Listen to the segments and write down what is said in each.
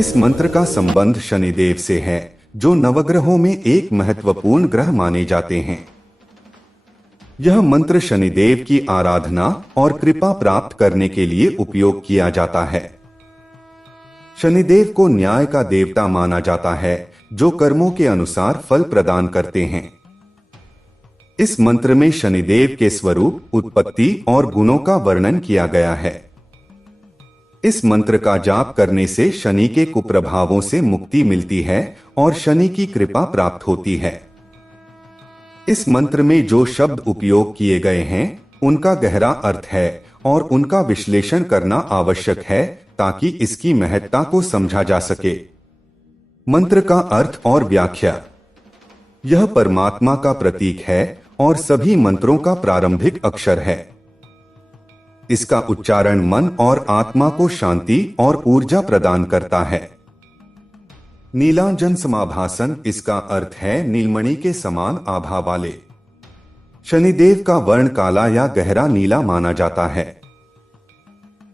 इस मंत्र का संबंध शनिदेव से है, जो नवग्रहों में एक महत्वपूर्ण ग्रह माने जाते हैं। यह मंत्र शनिदेव की आराधना और कृपा प्राप्त करने के लिए उपयोग किया जाता है। शनिदेव को न्याय का देवता माना जाता है, जो कर्मों के अनुसार फल प्रदान करते हैं। इस मंत्र में शनिदेव के स्वरूप, उत्पत्ति और गुणों का वर्णन किया गया है। इस मंत्र का जाप करने से शनि के कुप्रभावों से मुक्ति मिलती है और शनि की कृपा प्राप्त होती है। इस मंत्र में जो शब्द उपयोग किए गए हैं, उनका गहरा अर्थ है और उनका विश्लेषण करना आवश्यक है ताकि इसकी महत्ता को समझा जा सके। मंत्र का अर्थ और व्याख्या। यह परमात्मा का प्रतीक है और सभी मंत्रों का प्रारंभिक अक्षर है। इसका उच्चारण मन और आत्मा को शांति और ऊर्जा प्रदान करता है। नीलांजन समाभासन, इसका अर्थ है नीलमणि के समान आभा वाले। शनिदेव का वर्ण काला या गहरा नीला माना जाता है।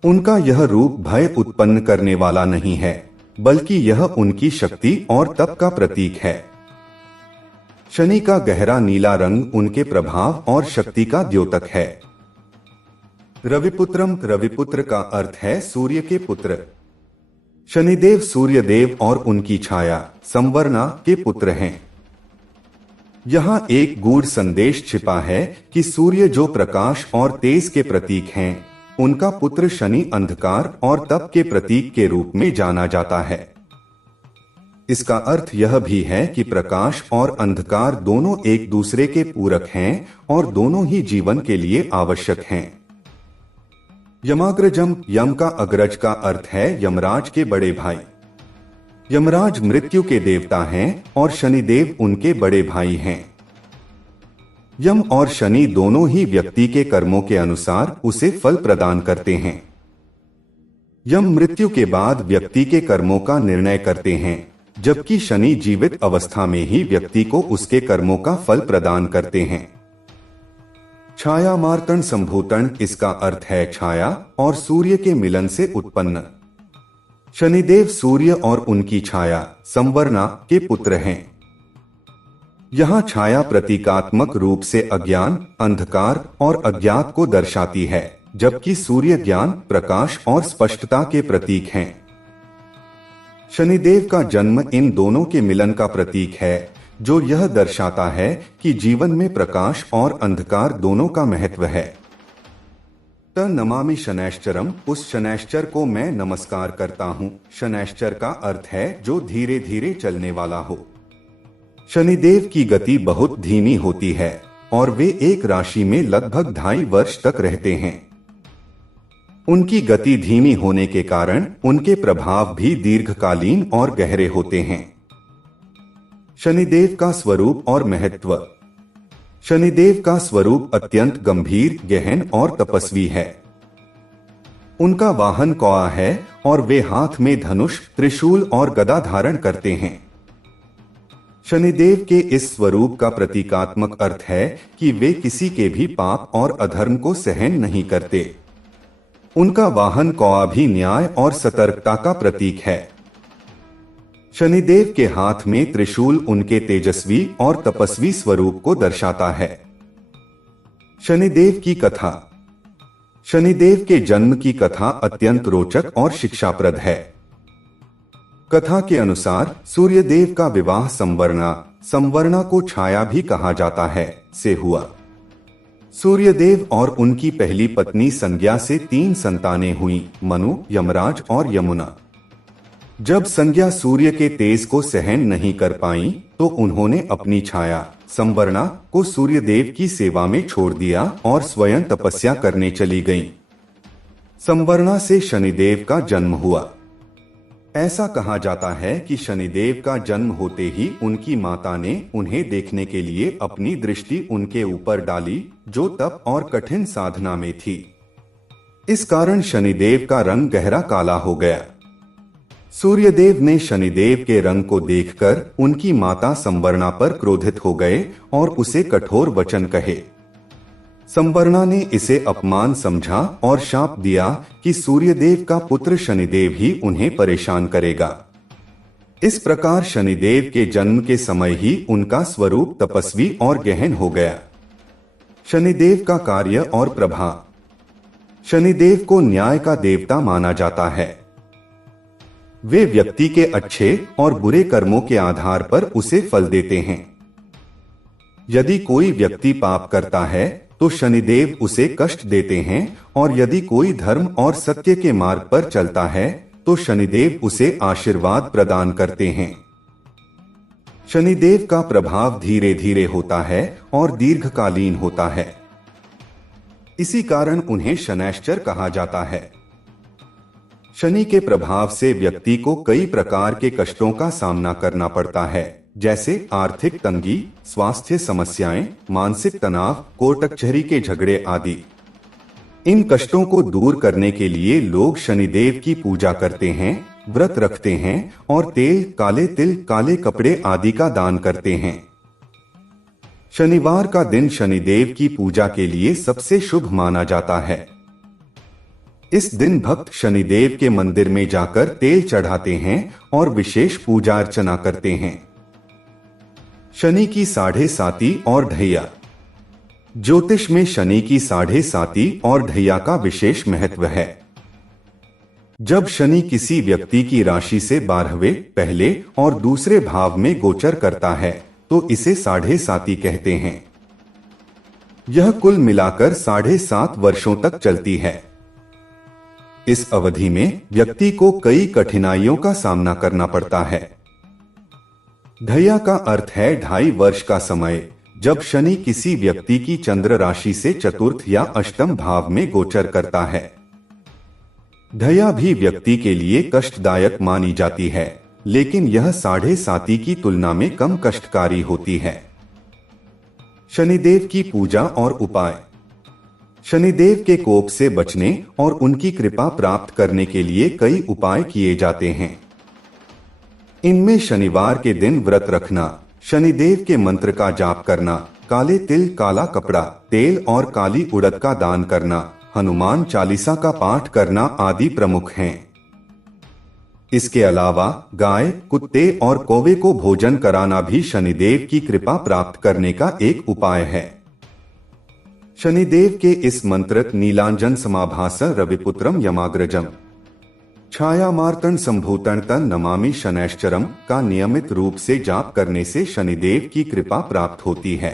उनका यह रूप भय उत्पन्न करने वाला नहीं है, बल्कि यह उनकी शक्ति और तप का प्रतीक है। शनि का गहरा नीला रंग उनके प्रभाव और शक्ति का द्योतक है। रविपुत्रम, रविपुत्र का अर्थ है सूर्य के पुत्र। शनिदेव सूर्य देव और उनकी छाया संवर्णा के पुत्र हैं। यहाँ एक गूढ़ संदेश छिपा है कि सूर्य जो प्रकाश और तेज के प्रतीक हैं, उनका पुत्र शनि अंधकार और तप के प्रतीक के रूप में जाना जाता है। इसका अर्थ यह भी है कि प्रकाश और अंधकार दोनों एक दूसरे के पूरक हैं और दोनों ही जीवन के लिए आवश्यक हैं। यमाग्रजम, यम का अग्रज का अर्थ है यमराज के बड़े भाई। यमराज मृत्यु के देवता हैं और शनिदेव उनके बड़े भाई हैं। यम और शनि दोनों ही व्यक्ति के कर्मों के अनुसार उसे फल प्रदान करते हैं। यम मृत्यु के बाद व्यक्ति के कर्मों का निर्णय करते हैं, जबकि शनि जीवित अवस्था में ही व्यक्ति को उसके कर्मों का फल प्रदान करते हैं। छाया मार्तन संभूतन, इसका अर्थ है छाया और सूर्य के मिलन से उत्पन्न। शनिदेव सूर्य और उनकी छाया संवर्णा के पुत्र हैं। यहाँ छाया प्रतीकात्मक रूप से अज्ञान, अंधकार और अज्ञात को दर्शाती है, जबकि सूर्य ज्ञान, प्रकाश और स्पष्टता के प्रतीक हैं। शनिदेव का जन्म इन दोनों के मिलन का प्रतीक है, जो यह दर्शाता है कि जीवन में प्रकाश और अंधकार दोनों का महत्व है। त नमामि शनैश्चरम, उस शनैश्चर को मैं नमस्कार करता हूँ। शनैश्चर का अर्थ है जो धीरे धीरे चलने वाला हो। शनिदेव की गति बहुत धीमी होती है और वे एक राशि में लगभग 2.5 वर्ष तक रहते हैं। उनकी गति धीमी होने के कारण उनके प्रभाव भी दीर्घकालीन और गहरे होते हैं। शनिदेव का स्वरूप और महत्व। शनिदेव का स्वरूप अत्यंत गंभीर, गहन और तपस्वी है। उनका वाहन कौआ है और वे हाथ में धनुष, त्रिशूल और गदा धारण करते हैं। शनिदेव के इस स्वरूप का प्रतीकात्मक अर्थ है कि वे किसी के भी पाप और अधर्म को सहन नहीं करते। उनका वाहन कौआ भी न्याय और सतर्कता का प्रतीक है। शनिदेव के हाथ में त्रिशूल उनके तेजस्वी और तपस्वी स्वरूप को दर्शाता है। शनिदेव की कथा। शनिदेव के जन्म की कथा अत्यंत रोचक और शिक्षाप्रद है। कथा के अनुसार सूर्यदेव का विवाह संवर्णा को छाया भी कहा जाता है, से हुआ। सूर्यदेव और उनकी पहली पत्नी संज्ञा से 3 संतानें हुई, मनु, यमराज और यमुना। जब संज्ञा सूर्य के तेज को सहन नहीं कर पाई, तो उन्होंने अपनी छाया संवर्णा को सूर्यदेव की सेवा में छोड़ दिया और स्वयं तपस्या करने चली गईं। संवर्णा से शनिदेव का जन्म हुआ। ऐसा कहा जाता है कि शनिदेव का जन्म होते ही उनकी माता ने उन्हें देखने के लिए अपनी दृष्टि उनके ऊपर डाली, जो तप और कठिन साधना में थी। इस कारण शनिदेव का रंग गहरा काला हो गया। सूर्यदेव ने शनिदेव के रंग को देखकर उनकी माता संवर्णा पर क्रोधित हो गए और उसे कठोर वचन कहे। संवर्णा ने इसे अपमान समझा और शाप दिया कि सूर्यदेव का पुत्र शनिदेव ही उन्हें परेशान करेगा। इस प्रकार शनिदेव के जन्म के समय ही उनका स्वरूप तपस्वी और गहन हो गया। शनिदेव का कार्य और प्रभाव। शनिदेव को न्याय का देवता माना जाता है। वे व्यक्ति के अच्छे और बुरे कर्मों के आधार पर उसे फल देते हैं। यदि कोई व्यक्ति पाप करता है तो शनिदेव उसे कष्ट देते हैं, और यदि कोई धर्म और सत्य के मार्ग पर चलता है तो शनिदेव उसे आशीर्वाद प्रदान करते हैं। शनिदेव का प्रभाव धीरे धीरे होता है और दीर्घकालीन होता है। इसी कारण उन्हें शनैश्चर कहा जाता है। शनि के प्रभाव से व्यक्ति को कई प्रकार के कष्टों का सामना करना पड़ता है, जैसे आर्थिक तंगी, स्वास्थ्य समस्याएं, मानसिक तनाव, कोर्ट कचहरी के झगड़े आदि। इन कष्टों को दूर करने के लिए लोग शनिदेव की पूजा करते हैं, व्रत रखते हैं और तेल, काले तिल, काले कपड़े आदि का दान करते हैं। शनिवार का दिन शनिदेव की पूजा के लिए सबसे शुभ माना जाता है। इस दिन भक्त शनिदेव के मंदिर में जाकर तेल चढ़ाते हैं और विशेष पूजा अर्चना करते हैं। शनि की साढ़े साती और ढैया। ज्योतिष में शनि की साढ़े साती और ढैया का विशेष महत्व है। जब शनि किसी व्यक्ति की राशि से 12वें, पहले और दूसरे भाव में गोचर करता है तो इसे साढ़े साती कहते हैं। यह कुल मिलाकर 7.5 वर्षों तक चलती है। इस अवधि में व्यक्ति को कई कठिनाइयों का सामना करना पड़ता है। ढैया का अर्थ है 2.5 वर्ष का समय, जब शनि किसी व्यक्ति की चंद्र राशि से चतुर्थ या अष्टम भाव में गोचर करता है। ढैया भी व्यक्ति के लिए कष्टदायक मानी जाती है, लेकिन यह साढ़े साती की तुलना में कम कष्टकारी होती है। शनिदेव की पूजा और उपाय। शनिदेव के कोप से बचने और उनकी कृपा प्राप्त करने के लिए कई उपाय किए जाते हैं। इनमें शनिवार के दिन व्रत रखना, शनिदेव के मंत्र का जाप करना, काले तिल, काला कपड़ा, तेल और काली उड़द का दान करना, हनुमान चालीसा का पाठ करना आदि प्रमुख हैं। इसके अलावा गाय, कुत्ते और कौवे को भोजन कराना भी शनिदेव की कृपा प्राप्त करने का एक उपाय है। शनिदेव के इस मंत्र नीलांजन समाभास रविपुत्रम यमाग्रजम छायामार्तन संभूतन तन नमामि शनैश्चरम का नियमित रूप से जाप करने से शनिदेव की कृपा प्राप्त होती है।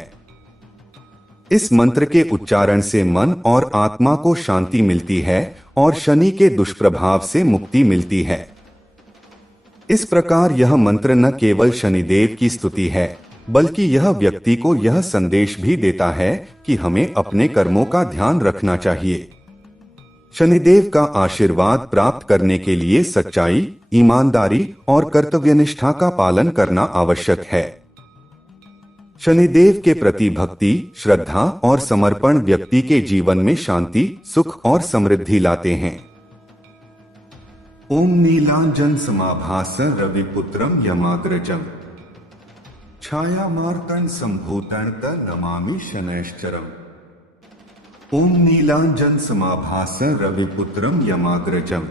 इस मंत्र के उच्चारण से मन और आत्मा को शांति मिलती है और शनि के दुष्प्रभाव से मुक्ति मिलती है। इस प्रकार यह मंत्र न केवल शनिदेव की स्तुति है, बल्कि यह व्यक्ति को यह संदेश भी देता है कि हमें अपने कर्मों का ध्यान रखना चाहिए। शनिदेव का आशीर्वाद प्राप्त करने के लिए सच्चाई, ईमानदारी और कर्तव्यनिष्ठा का पालन करना आवश्यक है। शनिदेव के प्रति भक्ति, श्रद्धा और समर्पण व्यक्ति के जीवन में शांति, सुख और समृद्धि लाते हैं। ओम नीलांजन समाभास रविपुत्रम यमाग्रजम छायामार्तन संभूतन नमामि शनैश्चरम। ओम नीलांजन समाभास रविपुत्रम यमाग्रजम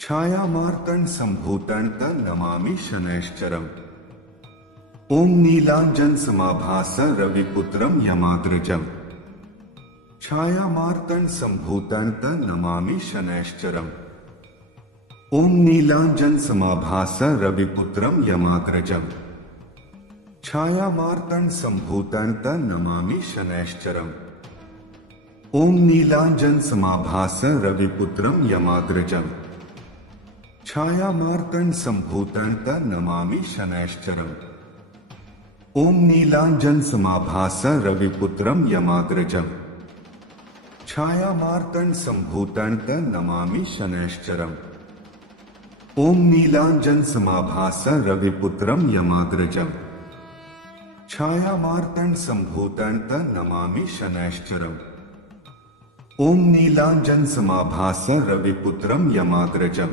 छायामार्तन संभूतन नमामि शनैश्चरम। ओम नीलांजन समाभास रविपुत्रम यमाग्रजम छायामार्तन संभूतन नमामि शनैश्चरम। ओम नीलांजन समाभास रविपुत्रम यमाग्रजम छायामार्तन संभूतन नमामि शनैश्चरम। ओम नीलांजन समाभास रविपुत्रम यमाग्रजम छायामार्तन संभूतन नमामि शनैश्चरम। ओम नीलांजन समाभास रविपुत्रम यमाग्रजम छायामार्तन संभूतन नमामि शनैश्चरम। ओम नीलांजन समाभास रविपुत्रम यमाग्रजम छायामार्तन संभूतन नमामि शनैश्चरम। ओम नीलांजन समाभास रविपुत्रम यमाग्रजम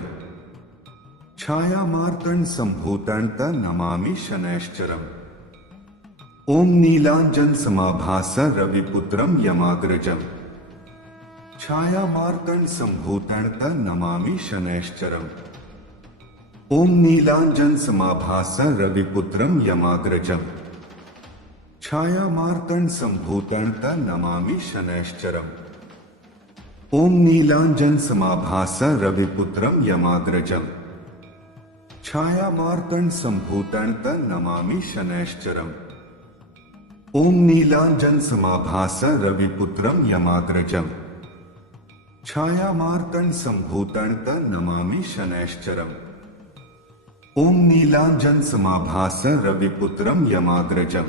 छायामार्तन संभूतन नमामि शनैश्चरम। ओम नीलांजन समाभास रविपुत्रम यमाग्रजम छायामार्तन संभूतन नमामि शनैश्चरम। ओम नीलांजन समाभास रविपुत्रम यमाग्रजम छायामार्तंड संभूतं नमामि शनैश्चरम्। ओम नीलांजन समाभास रविपुत्रम यमाग्रजम छायामार्तंड संभूतं नमामि शनैश्चरम्। ओम नीलांजन समाभास रविपुत्रम यमाग्रजम छायामार्तंड संभूतं नमामि शनैश्चरम्। ओम नीलांजन समाभास रविपुत्रम यमाग्रजम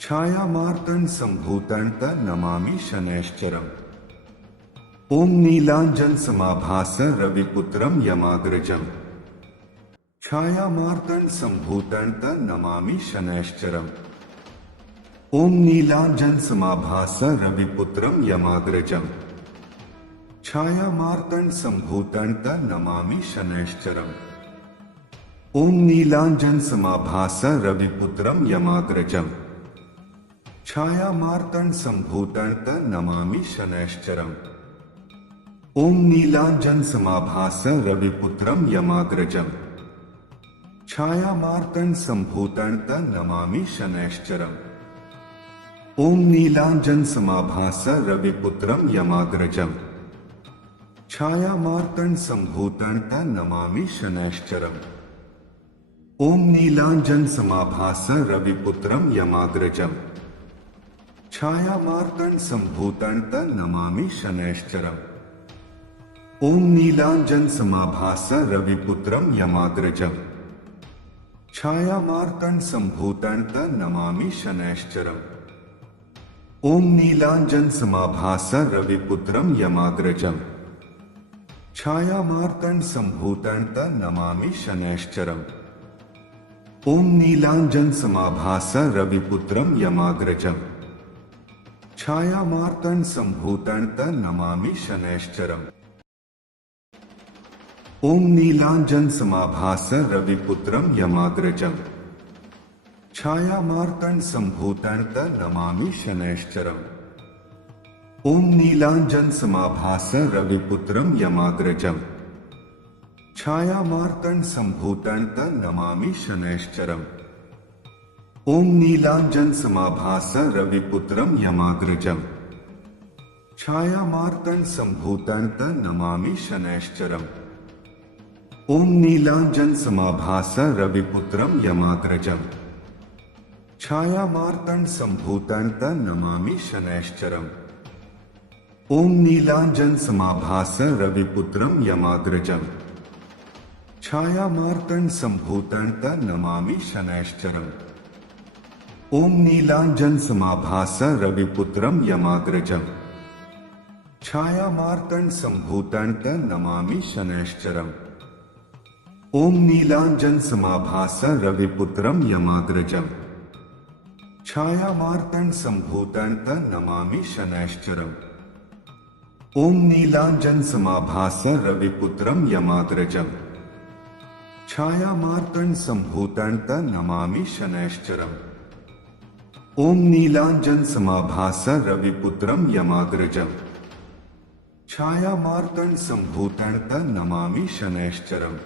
छायामार्तंड संभूतं नमामि शनैश्चरम्। ओम नीलांजन समाभास रविपुत्रम यमाग्रजम छायामार्तंड संभूतं नमामि शनैश्चरम्। ओम नीलांजन समाभास रविपुत्रम यमाग्रजम छायामार्तंड संभूतं नमामि शनैश्चरम्। ओम नीलांजन समाभास रविपुत्रम यमाग्रजम छायामार्तंड संभूतं नमामि शनैश्चरम्। ओम नीलांजन समाभास रविपुत्रम यमाग्रजम छायामार्तंड संभूतं नमामि शनैश्चरम्। ओम नीलांजन समाभास रविपुत्रम यमाग्रजम छायामार्तंड संभूतं नमामि शनैश्चरम्। ओम नीलांजन समाभास रविपुत्रम यमाग्रजम छायामार्तंड संभूतं नमामि शनैश्चरम्। ओम नीलांजन समाभास रविपुत्रम यमाग्रजम छायामार्तंड संभूतं नमामि शनैश्चरम्। ओम नीलांजन समाभास रविपुत्रम यमाग्रजम छायामार्तंड संभूतं नमामि शनैश्चरम्। ओम नीलांजन समाभास रविपुत्रम यमाग्रजम छायामार्तंड संभूतं नमामि शनैश्चरम्। ओम नीलांजन समाभास रविपुत्रम यमाग्रजम छायामार्तंड संभूतं नमामि शनैश्चरम्। ओम नीलांजन समाभास रविपुत्रम यमाग्रजम छायामार्तंड संभूतं नमामि शनैश्चरम्। ओम नीलांजन समाभास रविपुत्रम यमाग्रजम छायामार्तंड संभूतं नमामि शनैश्चरम्। ओम नीलांजन समाभास रविपुत्रम यमाग्रजम छायामार्तंड संभूतं नमामि शनैश्चरम्। ओम नीलांजन समाभास रविपुत्रम यमाग्रजम छायामार्तंड संभूतं नमामि शनैश्चरम्। ओम नीलांजन समाभास रविपुत्रम यमाग्रजम छायामार्तंड संभूतं नमामि शनैश्चरम्। ओम नीलांजन समाभास रविपुत्रम यमाग्रजम छायामार्तंड संभूतं नमामि शनैश्चरम्। ओम नीलांजन समाभास रविपुत्रम यमाग्रजम छायामार्तंड संभूतं नमामि शनैश्चरम्। ओम नीलांजन समाभास रविपुत्रम यमाग्रजम छायामार्तंड संभूतं नमामि शनैश्चरम्।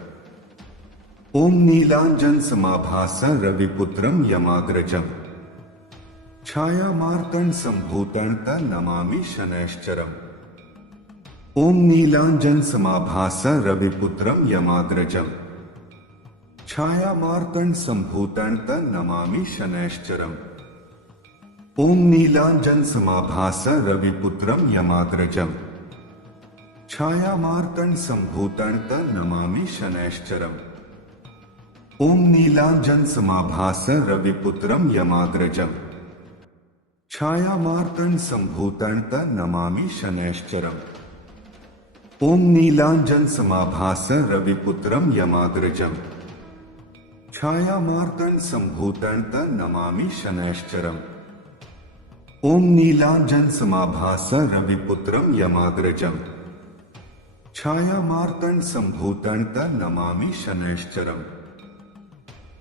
ओम नीलांजन समाभास रविपुत्रम यमाग्रजम छायामार्तंड संभूतं नमामि शनैश्चरम्। ओम नीलांजन समाभास रविपुत्रम यमाग्रजम छायामार्तंड संभूतं नमामि शनैश्चरम्। ओम नीलांजन समाभास रविपुत्रम यमाग्रजम छायामार्तंड संभूतं नमामि शनैश्चरम्। ओम नीलांजन समाभास रविपुत्रम यमाग्रजम छायामार्तंड संभूतं नमामि शनैश्चरम्। ओम नीलांजन समाभास रविपुत्रम यमाग्रजम छायामार्तंड संभूतं नमामि शनैश्चरम्। ओम नीलांजन समाभास रविपुत्रम यमाग्रजम छायामार्तंड संभूतं नमामि शनैश्चरम्।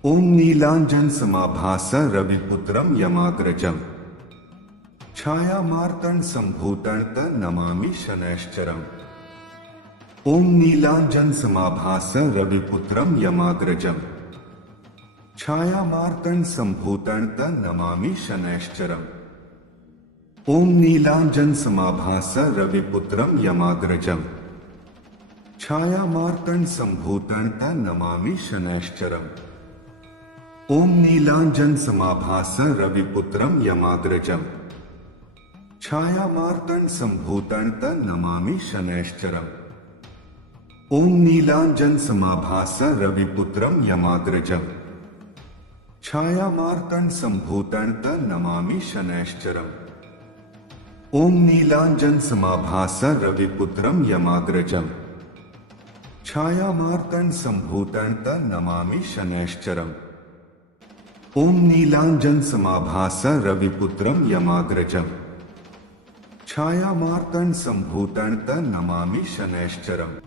ओम नीलांजन समाभास रविपुत्रम यमाग्रजम छायामार्तंड संभूतं नमामि शनैश्चरम्। ओम नीलांजन समाभास रविपुत्रम यमाग्रजम छायामार्तंड संभूतं तं नमामि शनैश्चरम्। ओम नीलांजन समाभास रविपुत्रम यमाग्रजम छायामार्तंड संभूतं तं नमामि शनैश्चरम्। ओम नीलांजन समाभास रविपुत्रम यमाग्रजम छायामार्तंड संभूतं तं नमामि शनैश्चरम्। ओम नीलांजन समाभास रविपुत्रम यमाग्रजम छायामार्तंड संभूतं तं नमामि शनैश्चरम्। ओम नीलांजन समाभास रविपुत्रम यमाग्रजम छायामार्तंड संभूतं तं नमामि शनैश्चरम्। ओम नीलांजन समाभास रविपुत्रम यमाग्रजम छायामार्तंड संभूतं तं नमामि शनैश्चरम्।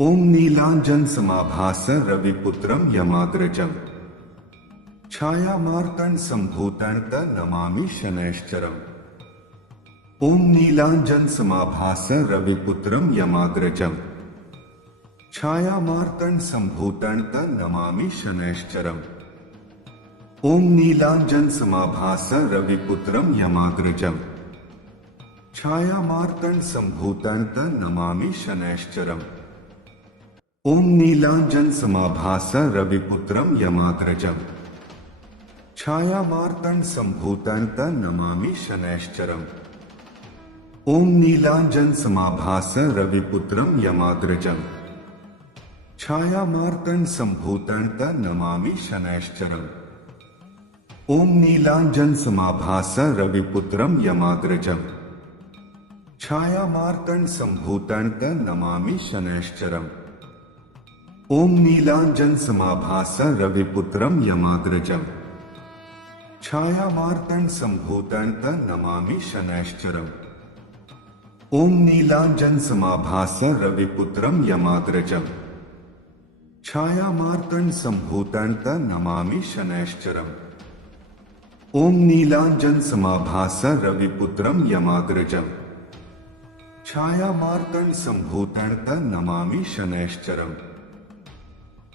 ओम नीलांजन समाभास रविपुत्रम यमाग्रजम छायामार्तंड संभूतं तं नमामि शनैश्चरम्। ओम नीलांजन समाभास रविपुत्रम यमाग्रजम छायामार्तंड संभूतं तं नमामि शनैश्चरम्। ओम नीलांजन समाभास रविपुत्रम यमाग्रजम छायामार्तंड संभूतं तं नमामि शनैश्चरम्। ओम नीलांजन समाभास रविपुत्रम यमाग्रजम छायामार्तंड संभूतं तं नमामि शनैश्चरम्। ओम नीलांजन समाभास रविपुत्रम यमाग्रजम छायामार्तंड संभूतं तं नमामि शनैश्चरम्। ओम नीलांजन समाभास रविपुत्रम यमाग्रजम छायामार्तंड संभूतं तं नमामि शनैश्चरम्। ओम नीलांजन समाभास रविपुत्रम यमाग्रजम छायामार्तंड संभूतं तं नमामि शनैश्चरम्। ओम नीलांजन समाभास रविपुत्रम यमाग्रजम छायामार्तंड संभूतं तं नमामि शनैश्चरम्। ओम नीलांजन समाभास रविपुत्रम यमाग्रजम छायामार्तंड संभूतं तं नमामि शनैश्चरम्।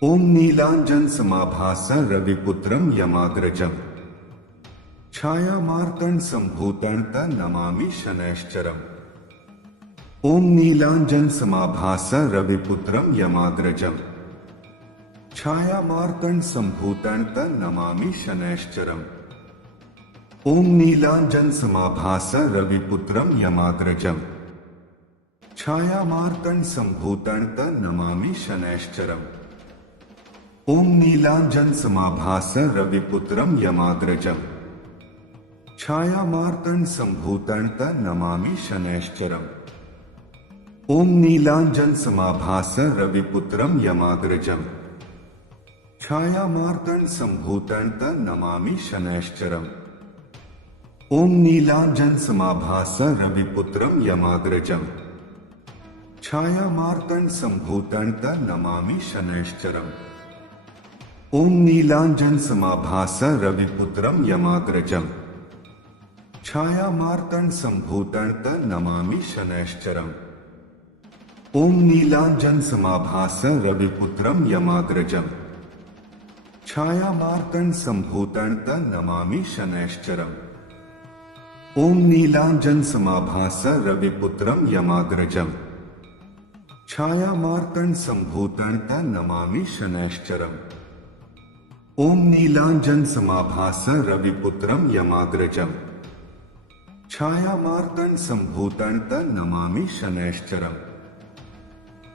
ओम नीलांजन समाभास रविपुत्रम यमाग्रजम छायामार्तंड संभूतं तं नमामि शनैश्चरम्। ओम नीलांजन समाभास रविपुत्रम यमाग्रजम छायामार्तंड संभूतं तं नमामि शनैश्चरम्। ओम नीलांजन समाभास रविपुत्रम यमाग्रजम छायामार्तंड संभूतं तं नमामि शनैश्चरम्। ओम नीलांजन समाभास रविपुत्रम यमाग्रजम छायामार्तंड संभूतं तं नमामि शनैश्चरम्। ओम नीलांजन समाभास रविपुत्रम यमाग्रजम छायामार्तंड संभूतं तं नमामि शनैश्चरम्। ओम नीलांजन समाभास रविपुत्रम यमाग्रजम छायामार्तंड संभूतं तं नमामि शनैश्चरम्। ओम नीलांजन समाभास रविपुत्रम यमाग्रजम छायामार्तंड संभूतं तं नमामि शनैश्चरम्। ओम नीलांजन समाभास रविपुत्रम यमाग्रजम छायामार्तंड संभूतं तं नमामि शनैश्चरम्। ओम नीलांजन समाभास रविपुत्रम यमाग्रजम छायामार्तंड संभूतं तं नमामि शनैश्चरम्। ओम नीलांजन समाभास रविपुत्रम यमाग्रजम छायामार्तंड संभूतं तं नमामि शनैश्चरम्।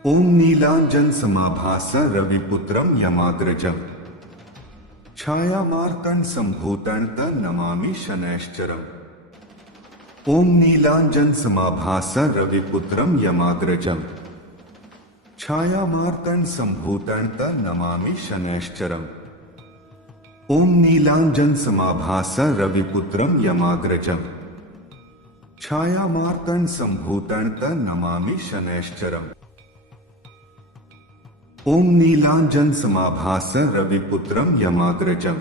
ओम नीलांजन समाभास रविपुत्रम यमाग्रजम छायामार्तंड संभूतं तं नमामि शनैश्चरम्। ओम नीलांजन समाभास रविपुत्रम यमाग्रजम छायामार्तंड संभूतं तं नमामि शनैश्चरम्। ओम नीलांजन समाभास रविपुत्रम यमाग्रजम छायामार्तंड संभूतं तं नमामि शनैश्चरम्। ओम नीलांजन समाभास रविपुत्रम यमाग्रजम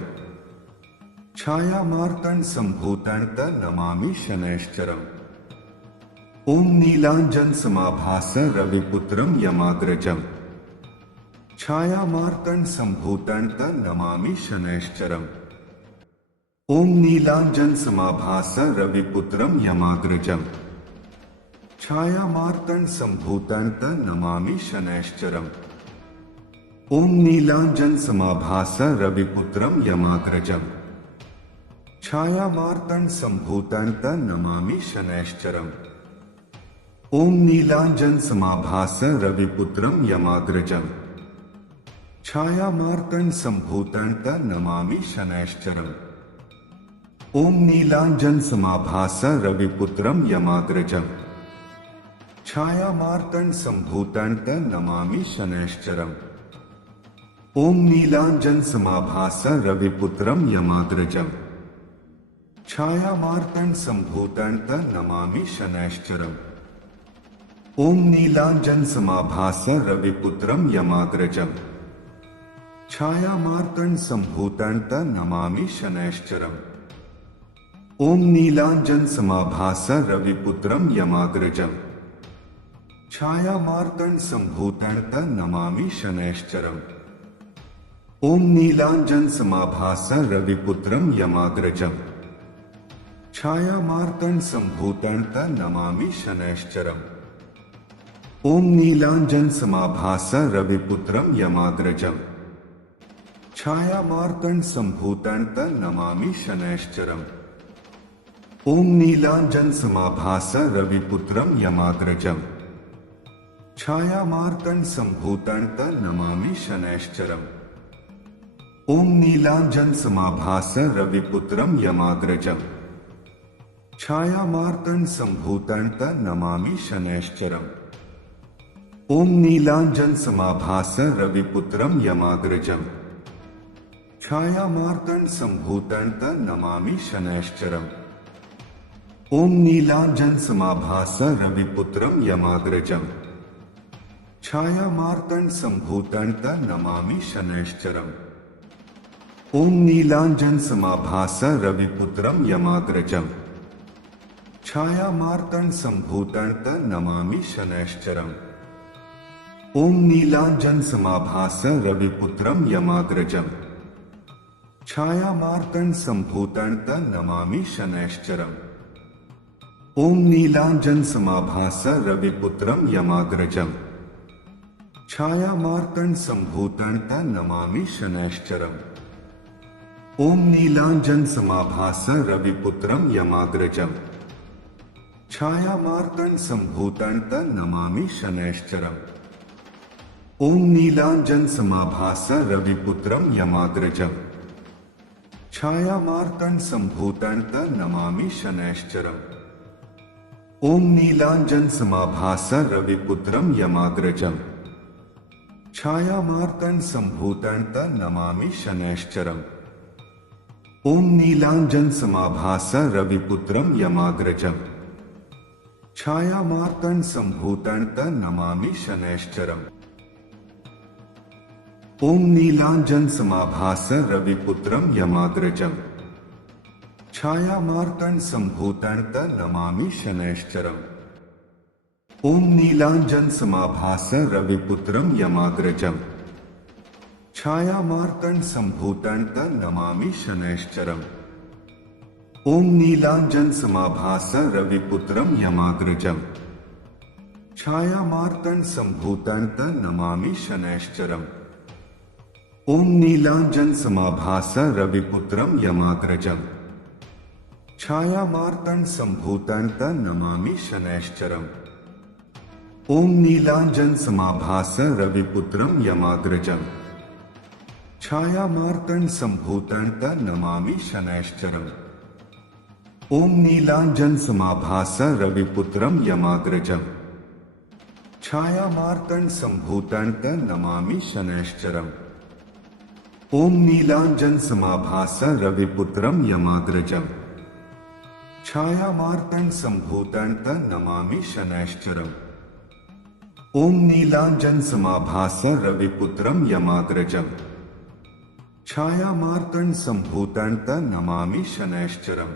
छायामार्तंड संभूतं तं नमामि शनैश्चरम्। ओम नीलांजन समाभास रविपुत्रम यमाग्रजम छायामार्तंड संभूतं नमामि शनैश्चरम्। ओम नीलांजन समाभास रविपुत्रम यमाग्रजम छायामार्तंड संभूतं नमामि शनैश्चरम्। ओम नीलांजन समाभास रविपुत्रम यमाग्रजम छायामार्तंड संभूतं नमामि शनैश्चरम्। ओम नीलांजन समाभास रविपुत्रम यमाग्रजम छायामार्तंड संभूतं नमामि शनैश्चरम्। ओम नीलांजन समाभास रविपुत्रम यमाग्रजम छायामार्तंड संभूतं नमामि शनैश्चरम्। ओम नीलांजन समाभास रविपुत्रम यमाग्रजम छायामार्तंड संभूतं नमामि शनैश्चरम्। ओम नीलांजन समाभास रविपुत्रम यमाग्रजम छायामार्तंड संभूतं नमामि शनैश्चरम्। ओम नीलांजन समाभास रविपुत्रम यमाग्रजम छायामार्तंड संभूतं नमामि शनैश्चरम्। ओम नीलांजन समाभास रविपुत्रम यमाग्रजम छायामार्तंड संभूतं नमामि शनैश्चरम्। ओम नीलांजन समाभास रविपुत्रम यमाग्रजम छायामार्तंड संभूतं नमामि शनैश्चरम्। ओम नीलांजन समाभास रविपुत्रम यमाग्रजम छायामार्तंड संभूतं नमामि शनैश्चरम्। ओम नीलांजन समाभास रविपुत्रम यमाग्रजम छायामार्तंड संभूतं नमामि शनैश्चरम्। ओम नीलांजन समाभास रविपुत्रम यमाग्रजम छायामार्तंड संभूतं नमामि शनैश्चरम्। ओम नीलांजन समाभास रविपुत्रम यमाग्रजम छायामार्तंड संभूतं नमामि शनैश्चरम्। ओम नीलांजन समाभास रविपुत्रम यमाग्रजम छायामार्तंड संभूतं नमामि शनैश्चरम्। ओम नीलांजन समाभास रविपुत्रम यमाग्रजम छायामार्तंड संभूतं नमामि शनैश्चरम्। ओम नीलांजन समाभास रविपुत्रम यमाग्रजम छायामार्तंड संभूतं नमामि शनैश्चरम्। ओम नीलांजन समाभास रविपुत्रम यमाग्रजम छायामार्तंड संभूतं नमामि शनैश्चरम्। ओम नीलांजन समाभास रविपुत्रम यमाग्रजम छायामार्तंड संभूतं नमामि शनैश्चरम्। ओम नीलांजन समाभास रविपुत्रम यमाग्रजम छायामार्तंड संभूतं नमामि शनैश्चरम्। ओम नीलांजन समाभास रविपुत्रम यमाग्रजम छायामार्तंड संभूतं नमामि शनैश्चरम्। ओम नीलांजन समाभास रविपुत्रम यमाग्रजम छायामार्तंड संभूतं नमामि शनैश्चरम्। ओम नीलांजन समाभास रविपुत्रम यमाग्रजम छायामार्तंड संभूतं नमामि शनैश्चरम्। ओम नीलांजन समाभास रविपुत्रम यमाग्रजम छायामार्तंड संभूतं नमामि शनैश्चरम्। ओम नीलांजन समाभास रविपुत्रम यमाग्रजम छायामार्तंड संभूतं नमामि शनैश्चरम्। ओम नीलांजन समाभास रविपुत्रम यमाग्रजम छायामार्तंड संभूतं नमामि शनैश्चरम्। ओम नीलांजन समाभास रविपुत्रम यमाग्रजम छायामार्तंड संभूतं नमामि शनैश्चरम्। ओम नीलांजन समाभास रविपुत्रम यमाग्रजम छायामार्तंड संभूतं नमामि शनैश्चरम्। ओम नीलांजन समाभास रविपुत्रम यमाग्रजम छायामार्तंड संभूतं नमामि शनैश्चरम्।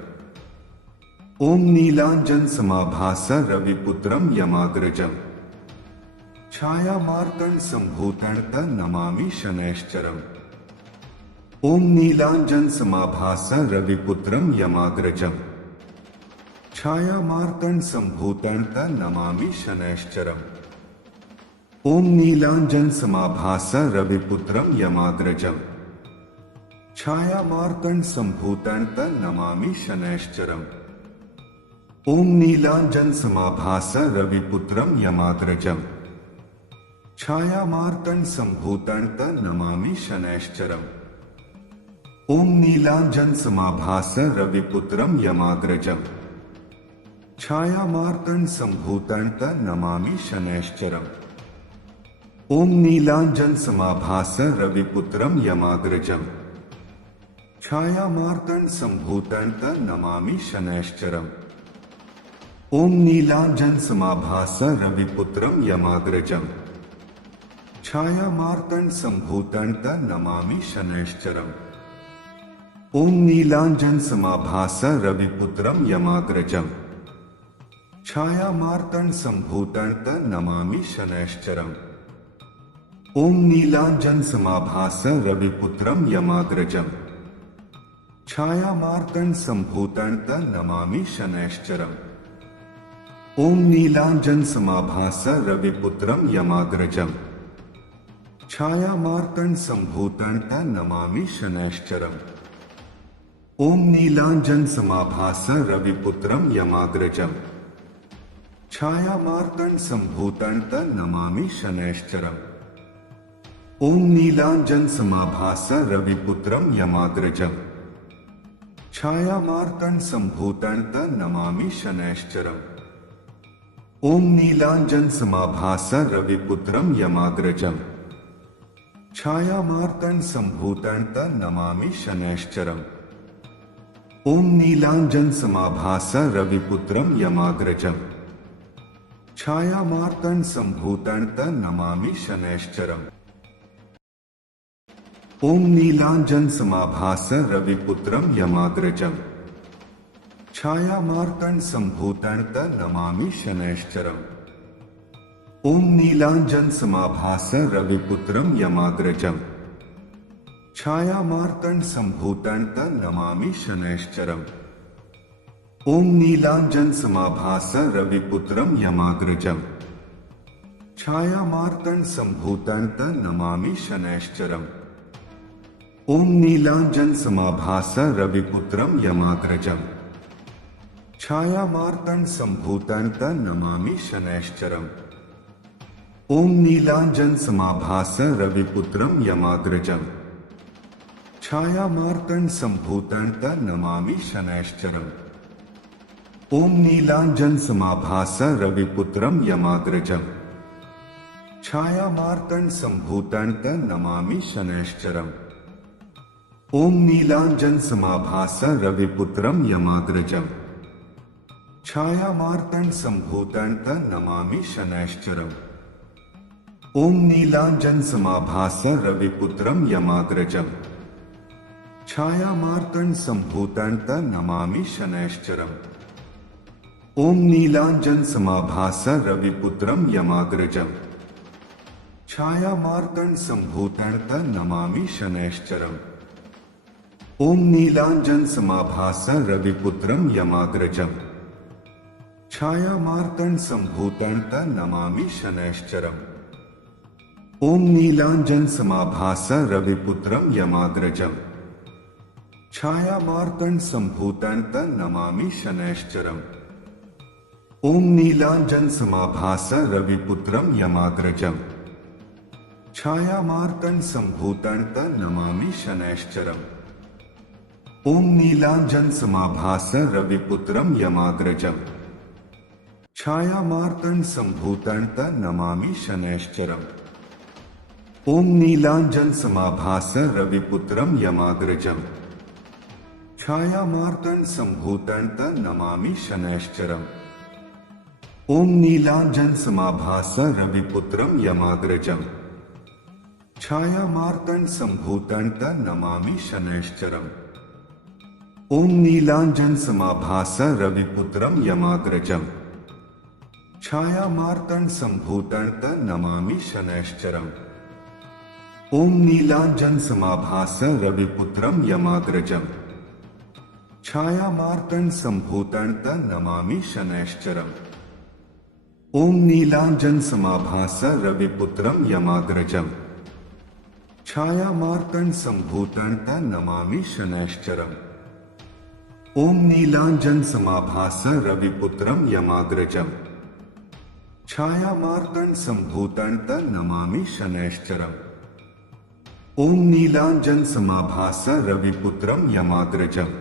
ओम नीलांजन समाभास रविपुत्रम यमाग्रजम छाया मार्तंड संभूतंत नमामि शनैश्चरम। ओम नीलांजन समाभास रविपुत्रम यमाग्रजम छाया मार्तंड संभूतंत नमामि शनैश्चरम। ओम नीलांजन समाभास रविपुत्रम यमाग्रजम छाया मार्तंड संभूतंत नमामि शनैश्चरम। ओम नीलांजन समाभास रविपुत्रम यमाग्रजम छाया मार्तंड संभूतंत नमामि शनैश्चरम। ओम नीलांजन समाभास रविपुत्रम यमाग्रजम छाया मार्तंड संभूतंत नमामि शनैश्चरम। ओम नीलांजन समाभास रविपुत्रम यमाग्रजम छाया मार्तंड संभूतंत नमामि शनैश्चरम। ओम नीलांजन समाभास रविपुत्रम यमाग्रजम छाया मार्तंड संभूतंत नमामि शनैश्चरम। ओम नीलांजन समाभास रविपुत्रम यमाग्रजम छाया मार्तंड संभूतंत नमामि शनैश्चरम। ओम नीलांजन समाभास रविपुत्रम यमाग्रजम छाया मार्तंड संभूतंत नमामि शनैश्चरम। ओम नीलांजन समाभास रविपुत्रम यमाग्रजम छाया मार्तंड संभूतंत नमामि शनैश्चरम। ओम नीलांजन समाभास रविपुत्रम यमाग्रजम छाया मार्तंड संभूतंत नमामि शनैश्चरम। ओम नीलांजन समाभास रविपुत्रम यमाग्रजम छाया मार्तंड संभूतंत नमामि शनैश्चरम। ओम नीलांजन समाभास रविपुत्रम यमाग्रजम छाया मार्तंड संभूतंत नमामि शनैश्चरम। ओम नीलांजन समाभास रविपुत्रम यमाग्रजम छाया मार्तंड संभूतंत नमामि शनैश्चरम। ओम नीलांजन समाभास रविपुत्रम यमाग्रजम छाया मार्तंड संभूतंत नमामि शनैश्चरम। ओम नीलांजन समाभास रविपुत्रम यमाग्रजम छाया मार्तंड संभूतंत नमामि शनैश्चरम। ओम नीलांजन समाभास रविपुत्रम यमाग्रजम छाया मार्तंड संभूतंत नमामि शनैश्चरम। ओम नीलांजन समाभास रविपुत्रम यमाग्रजम छाया मार्तंड संभूतंत नमामि शनैश्चरम। ओम नीलांजन समाभास रविपुत्रम यमाग्रजम छाया मार्तंड संभूतंत नमामि शनैश्चरम। ओम नीलांजन समाभास रविपुत्रम यमाग्रजम छाया मार्तंड संभूतंत नमामि शनैश्चरम। ओम नीलांजन समाभास रविपुत्रम यमाग्रजम छाया मार्तंड संभूतंत नमामि शनैश्चरम। ओम नीलांजन समाभास रविपुत्रम यमाग्रजम छाया मार्तंड संभूतंत नमामि शनैश्चरम। ओम नीलांजन समाभास रविपुत्रम यमाग्रजम छाया मार्तंड संभूतंत नमामि शनैश्चरम। ओम नीलांजन समाभास रविपुत्रम यमाग्रजम छाया मार्तंड संभूतंत नमामि शनैश्चरम। ओम नीलांजन समाभास रविपुत्रम यमाग्रजम छाया मार्तंड संभूतंत नमामि शनैश्चरम। ओम नीलांजन समाभास रविपुत्रम यमाग्रजम छाया मार्तंड संभूतंत नमामि शनैश्चरम। ओम नीलांजन समाभास रविपुत्रम यमाग्रजम छाया मार्तंड संभूतंत नमामि शनैश्चरम। ओम नीलांजन समाभास रविपुत्रम यमाग्रजम छाया मार्तंड संभूतंत नमामि शनैश्चरम। ओम नीलांजन समाभास रविपुत्रम यमाग्रजम छाया मार्तंड संभूतंत नमामि शनैश्चरम। ओम नीलांजन समाभास रविपुत्रम यमाग्रजम छाया मार्तंड संभूतं नमामि शनैश्चरम्। ओम नीलांजन समाभास रविपुत्रम यमाग्रजम छाया मार्तंड संभूतं नमामि शनैश्चरम्। ओम नीलांजन समाभास रविपुत्रम यमाग्रजम छाया मार्तंड संभूतं नमामि शनैश्चरम्। ओम नीलांजन समाभास रविपुत्रम यमाग्रजम छाया मार्तंड संभूतं नमामि शनैश्चरम्। ओम नीलांजन समाभास रविपुत्रम यमाग्रजम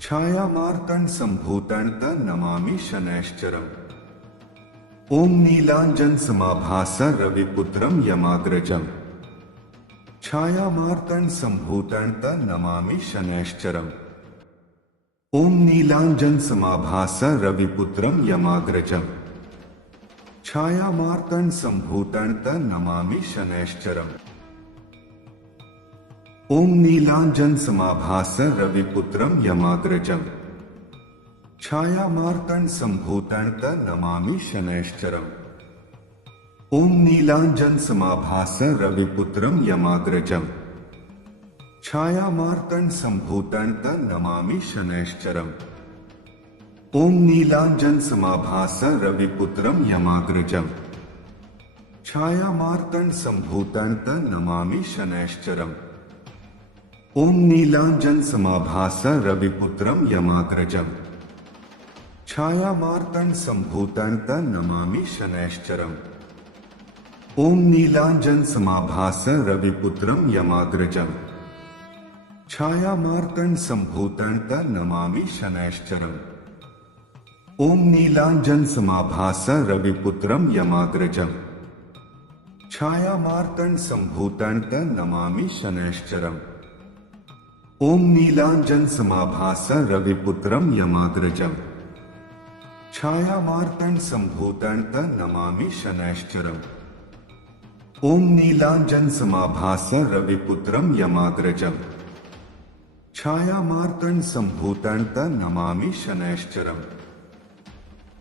छाया मार्तंड संभूतं नमामि शनैश्चरम्। ओम नीलांजन समाभास रविपुत्रम यमाग्रजम छाया मार्तंड संभूतं नमामि शनैश्चरम्। ओम नीलांजन समाभास रविपुत्रम यमाग्रजम छाया मार्तंड संभूतं नमामि शनैश्चरम्। ओम नीलांजन समाभास रविपुत्रम यमाग्रजम छाया मार्तंड संभूतं नमामि शनैश्चरम्। ओम नीलांजन समाभास रविपुत्रम यमाग्रजम छाया मार्तंड संभूतं नमामि शनैश्चरम्। ओम नीलांजन समाभास रविपुत्रम यमाग्रजम छाया मार्तंड संभूतं नमामि शनैश्चरम्। ओम नीलांजन समाभास रविपुत्रम यमाग्रजम छाया मार्तंड संभूतं नमामि शनैश्चरम्। ओम नीलांजन समाभास रविपुत्रम यमाग्रजम छाया मार्तंड संभूतं नमामि शनैश्चरम्। ओम नीलांजन समाभास रविपुत्रम यमाग्रजम छाया मार्तंड संभूतं नमामि शनैश्चरम्। ओम नीलांजन समाभास रविपुत्रम यमाग्रजम छाया मार्तंड संभूतं नमामि शनैश्चरम्। ओम नीलांजन समाभास रविपुत्रम यमाग्रजम छाया मार्तंड संभूतं नमामि शनैश्चरम्।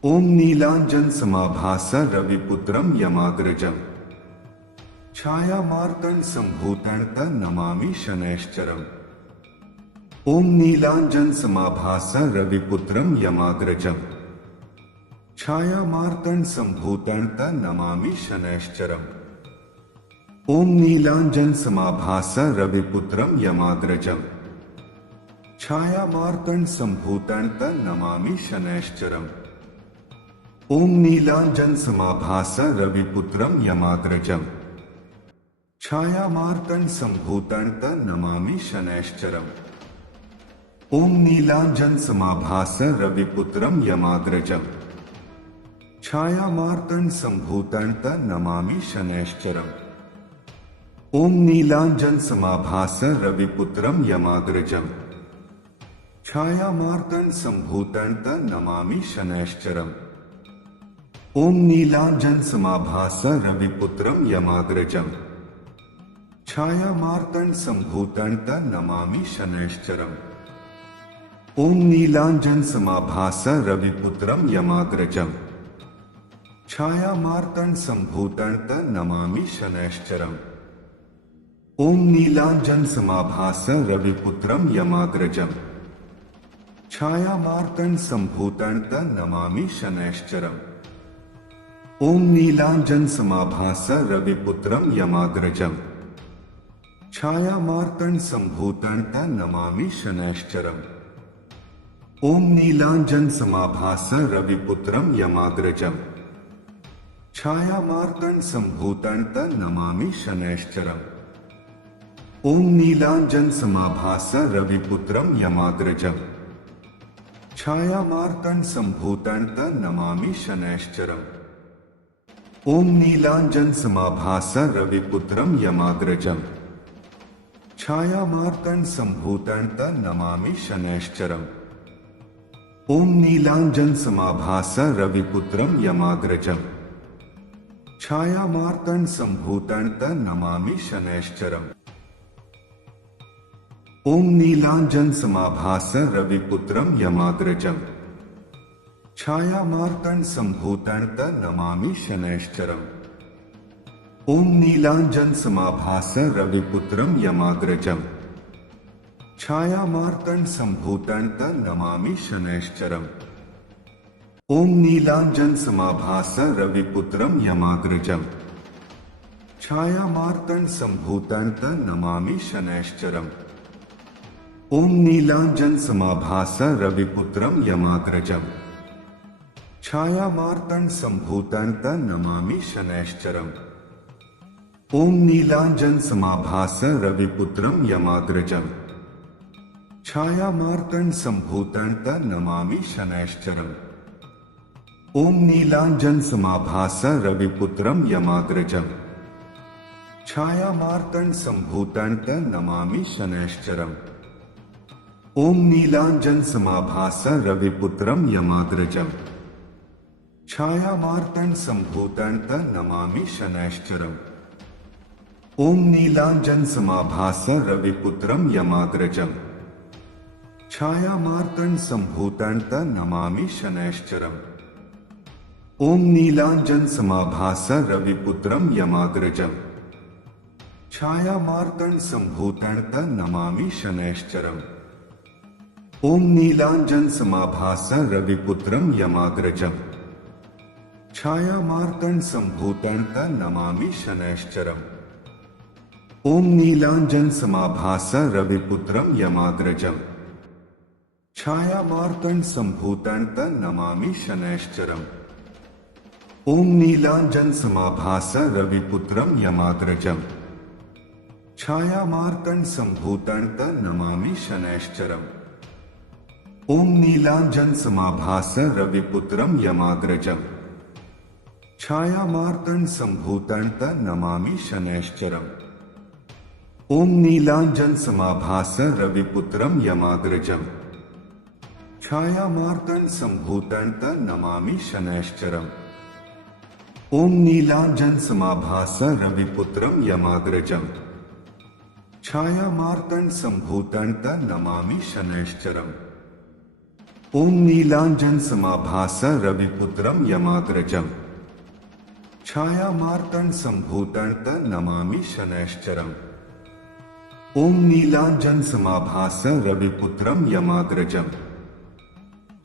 ओम नीलांजन समाभास रविपुत्रम यमाग्रजम छाया मार्तंड संभूतं नमामि शनैश्चरम्। ओम नीलांजन समाभास रविपुत्रम यमाग्रजम छाया मार्तंड संभूतं नमामि शनैश्चरम्। ओम नीलांजन समाभास रविपुत्रम यमाग्रजम छाया मार्तंड संभूतं नमामि शनैश्चरम्। ओम नीलांजन समाभास रविपुत्रम यमाग्रजम छाया मार्तंड संभूतं नमामि शनैश्चरम्। ओम नीलांजन समाभास रविपुत्रम यमाग्रजम छाया मार्तंड संभूतं नमामि शनैश्चरम्। ओम नीलांजन समाभास रविपुत्रम यमाग्रजम छाया मार्तंड संभूतं नमामि शनैश्चरम्। ओम नीलांजन समाभास रविपुत्रम यमाग्रजम छाया मार्तंड संभूतं नमामि शनैश्चरम्। ओम नीलांजन समाभास रविपुत्रम यमाग्रजम छाया मार्तंड संभूतं नमामि शनैश्चरम्। ओम नीलांजन समाभास रविपुत्रम यमाग्रजम छाया मार्तंड संभूतं नमामि शनैश्चरम्। ओम नीलांजन समाभास रविपुत्रम यमाग्रजम छाया मार्तंड संभूतं नमामि शनैश्चरम्। ओम नीलांजन समाभास रविपुत्रम यमाग्रजम छाया मार्तंड संभूतं नमामि शनैश्चरम्। ओम नीलांजन समाभास रविपुत्रम यमाग्रजम छाया मार्तंड संभूतं नमामि शनैश्चरम्। ओम नीलांजन समाभास रविपुत्रम यमाग्रजम छाया मार्तंड संभूतं नमामि शनैश्चरम्। ओम नीलांजन समाभास रविपुत्रम यमाग्रजम छाया मार्तंड संभूतं नमामि शनैश्चरम्। ओम नीलांजन समाभास रविपुत्रम यमाग्रजम छायामार्तंड संभूतंत नमामि शनैश्चरम्। ओम नीलांजन समाभास रविपुत्रम यमाग्रजम छायामार्तंड संभूतंत नमामि शनैश्चरम्। ओम नीलांजन समाभास रविपुत्रम यमाग्रजम छायामार्तंड संभूतंत नमामि शनैश्चरम्। ओम नीलांजन समाभास रविपुत्रम यमाग्रजम छायामार्तंड संभूतंत नमामि शनैश्चरम्। ओम नीलांजन समाभास रविपुत्रम यमाग्रजम छायामार्तंड संभूतंत नमामि शनैश्चरम्। ओम नीलांजन समाभास रविपुत्रम यमाग्रजम छायामार्तंड संभूतंत नमामि शनैश्चरम्। ओम नीलांजन समाभास रविपुत्रम यमाग्रजम छायामार्तंड संभूतंत नमामि शनैश्चरम्। ओम नीलांजन समाभास रविपुत्रम यमाग्रजम छायामार्तंड संभूतंत नमामि शनैश्चरम्। ओम नीलांजन समाभास रविपुत्रम यमाग्रजम छायामार्तंड संभूतंत नमामि शनैश्चरम्। ओम नीलांजन समाभास रविपुत्रम यमाग्रजम छायामार्तंड संभूतंत नमामि शनैश्चरम्। ओम नीलांजन समाभास रविपुत्रम यमाग्रजम छायामार्तंड संभूतंत नमामि शनैश्चरम्। ओम नीलांजन समाभास रविपुत्रम यमाग्रजम छायामार्तंड संभूतंत नमामि शनैश्चरम्। ओम नीलांजन समाभास रविपुत्रम यमाग्रजम छायामार्तंड संभूतंत नमामि शनैश्चरम्। ओम नीलांजन समाभास रविपुत्रम यमाग्रजम छायामार्तंड संभूतंत नमामि शनैश्चरम्। ओम नीलांजन समाभास रविपुत्रम यमाग्रजम छायामार्तंड संभूतंत नमामि शनैश्चरम्। ओम नीलांजन समाभास रविपुत्रम यमाग्रजम छायामार्तंड संभूतंत नमामि शनैश्चरम्। ओम नीलांजन समाभास रविपुत्रम यमाग्रजम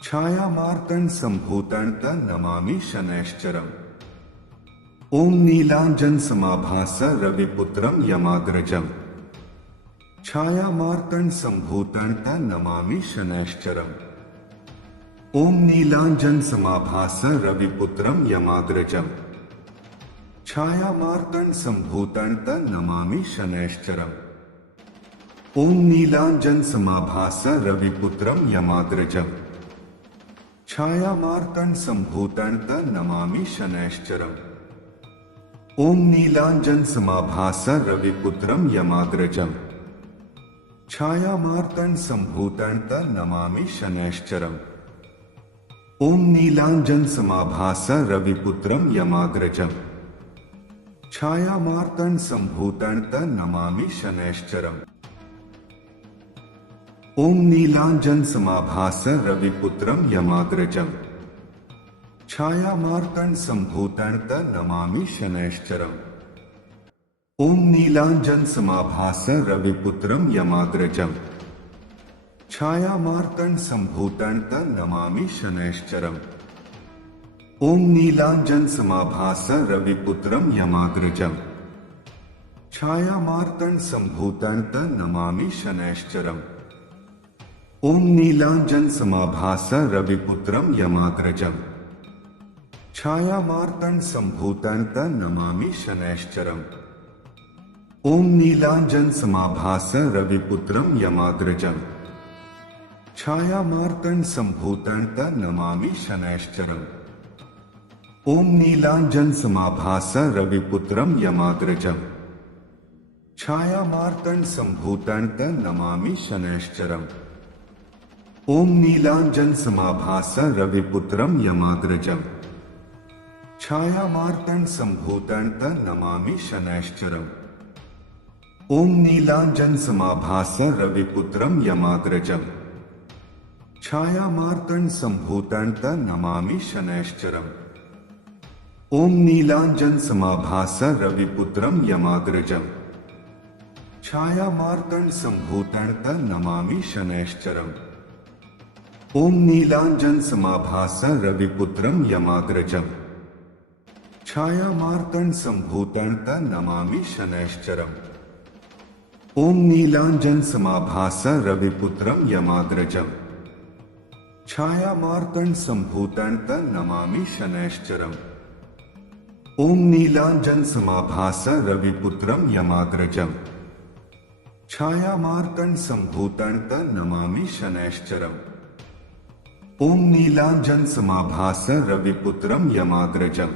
छायामार्तंड संभूतंत नमामि शनैश्चरम्। ओम नीलांजन समाभास रविपुत्रम यमाग्रजम छायामार्तंड संभूतंत नमामि शनैश्चरम्। ओम नीलांजन समाभास रविपुत्रम यमाग्रजम छायामार्तंड संभूतंत नमामि शनैश्चरम्। ओम नीलांजन समाभास रविपुत्रम यमाग्रजम छायामार्तंड संभूतंत नमामि शनैश्चरम्। ओम नीलांजन समाभास रविपुत्रम यमाग्रजम छायामार्तंड संभूतंत नमामि शनैश्चरम्। ओम नीलांजन समाभास रविपुत्रम यमाग्रजम छायामार्तंड संभूतंत नमामि शनैश्चरम्। ओम नीलांजन समाभास रविपुत्रम यमाग्रजम छायामार्तंड संभूतंत नमामि शनैश्चरम्। ओम नीलांजन समाभास रविपुत्रम यमाग्रजम छायामार्तंड संभूतंत नमामि शनैश्चरम्। ओम नीलांजन समाभास रविपुत्रम यमाग्रजम छायामार्तंड संभूतंत नमामि शनैश्चरम्। ओम नीलांजन समाभास रविपुत्रम यमाग्रजम छायामार्तंड संभूतंत नमामि शनैश्चरम्। ओम नीलांजन समाभास रविपुत्रम यमाग्रजम छायामार्तंड संभूतंत नमामि शनैश्चरम्। ओम नीलांजन समाभास रविपुत्रम यमाग्रजम छायामार्तंड संभूतंत नमामि शनैश्चरम्। ओम नीलांजन समाभास रविपुत्रम यमाग्रजम छायामार्तंड संभूतंत नमामि शनैश्चरम्। ओम नीलांजन समाभास रविपुत्रम यमाग्रजम छायामार्तंड संभूतंत नमामि शनैश्चरम्। ओम नीलांजन समाभास रविपुत्रम यमाग्रजम छायामार्तंड संभूतंत नमामि शनैश्चरम्। ओम नीलांजन समाभास रविपुत्रम यमाग्रजम छायामार्तंड संभूतंत नमामि शनैश्चरम्। ओम नीलांजन समाभास रविपुत्रम यमाग्रजम छायामार्तंड संभूतंत नमामि शनैश्चरम्। ओम नीलांजन समाभास रविपुत्रम यमाग्रजम छायामार्तंड संभूतंत नमामि शनैश्चरम्। ओम नीलांजन समाभास रविपुत्रम यमाग्रजम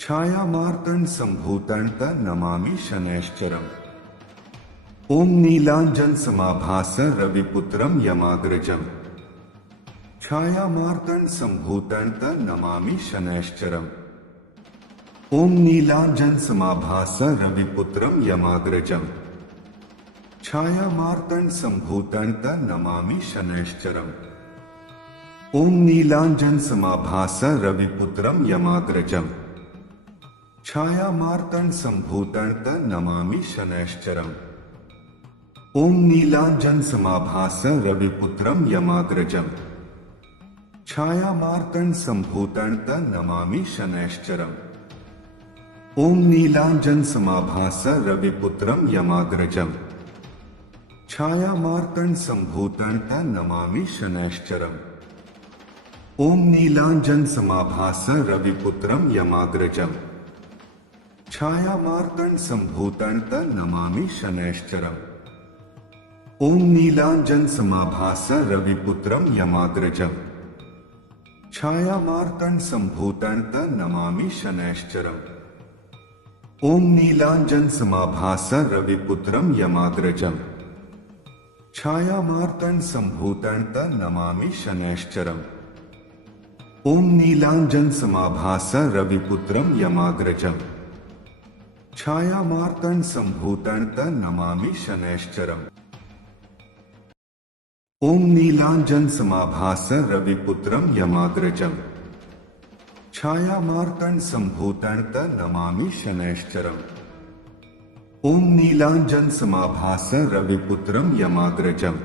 छायामार्तंड संभूतंत नमामि शनैश्चरम्। ओम नीलांजन समाभास रविपुत्रम यमाग्रजम छायामार्तंड संभूतंत नमामि शनैश्चरम्। ओम नीलांजन समाभास रविपुत्रम यमाग्रजम छायामार्तंड संभूतंत नमामि शनैश्चरम्। ओम नीलांजन समाभास रविपुत्रम यमाग्रजम छायामार्तंड संभूतंत नमामि शनैश्चरम्। ओम नीलांजन समाभास रविपुत्रम यमाग्रजम छायामार्तंड संभूतंत नमामि शनैश्चरम्। ओम नीलांजन समाभास रविपुत्रम यमाग्रजम छायामार्तंड संभूतंत नमामि शनैश्चरम्। ओम नीलांजन समाभास रविपुत्रम यमाग्रजम छायामार्तंड संभूतंत नमामि शनैश्चरम्। ओम नीलांजन समाभास रविपुत्रम यमाग्रजम छायामार्तंड संभूतंत नमामि शनैश्चरम्। ओम नीलांजन समाभास रविपुत्रम यमाग्रजम छायामार्तंड संभूतंत नमामि शनैश्चरम्। ओम नीलांजन समाभास रविपुत्रम यमाग्रजम छायामार्तंड संभूतंत नमामि शनैश्चरम्। ओम नीलांजन समाभास रविपुत्रम यमाग्रजम छायामार्तंड संभूतंत नमामि शनैश्चरम्। ओम नीलांजन समाभास रविपुत्रम यमाग्रजम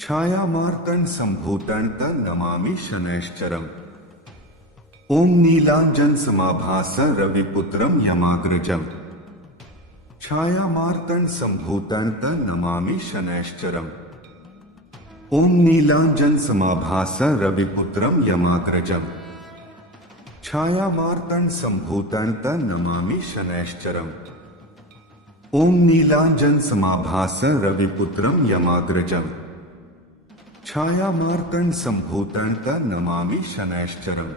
छायामार्तंड संभूतंत नमामि शनैश्चरम्। ओम नीलांजन समाभास रविपुत्रम यमाग्रजम छायामार्तंड संभूतंत नमामि शनैश्चरम्। ओम नीलांजन समाभास रविपुत्रम यमाग्रजम छायामार्तंड संभूतंत नमामि शनैश्चरम्। ओम नीलांजन समाभास रविपुत्रम यमाग्रजम छायामार्तंड संभूतंत नमामि शनैश्चरम्।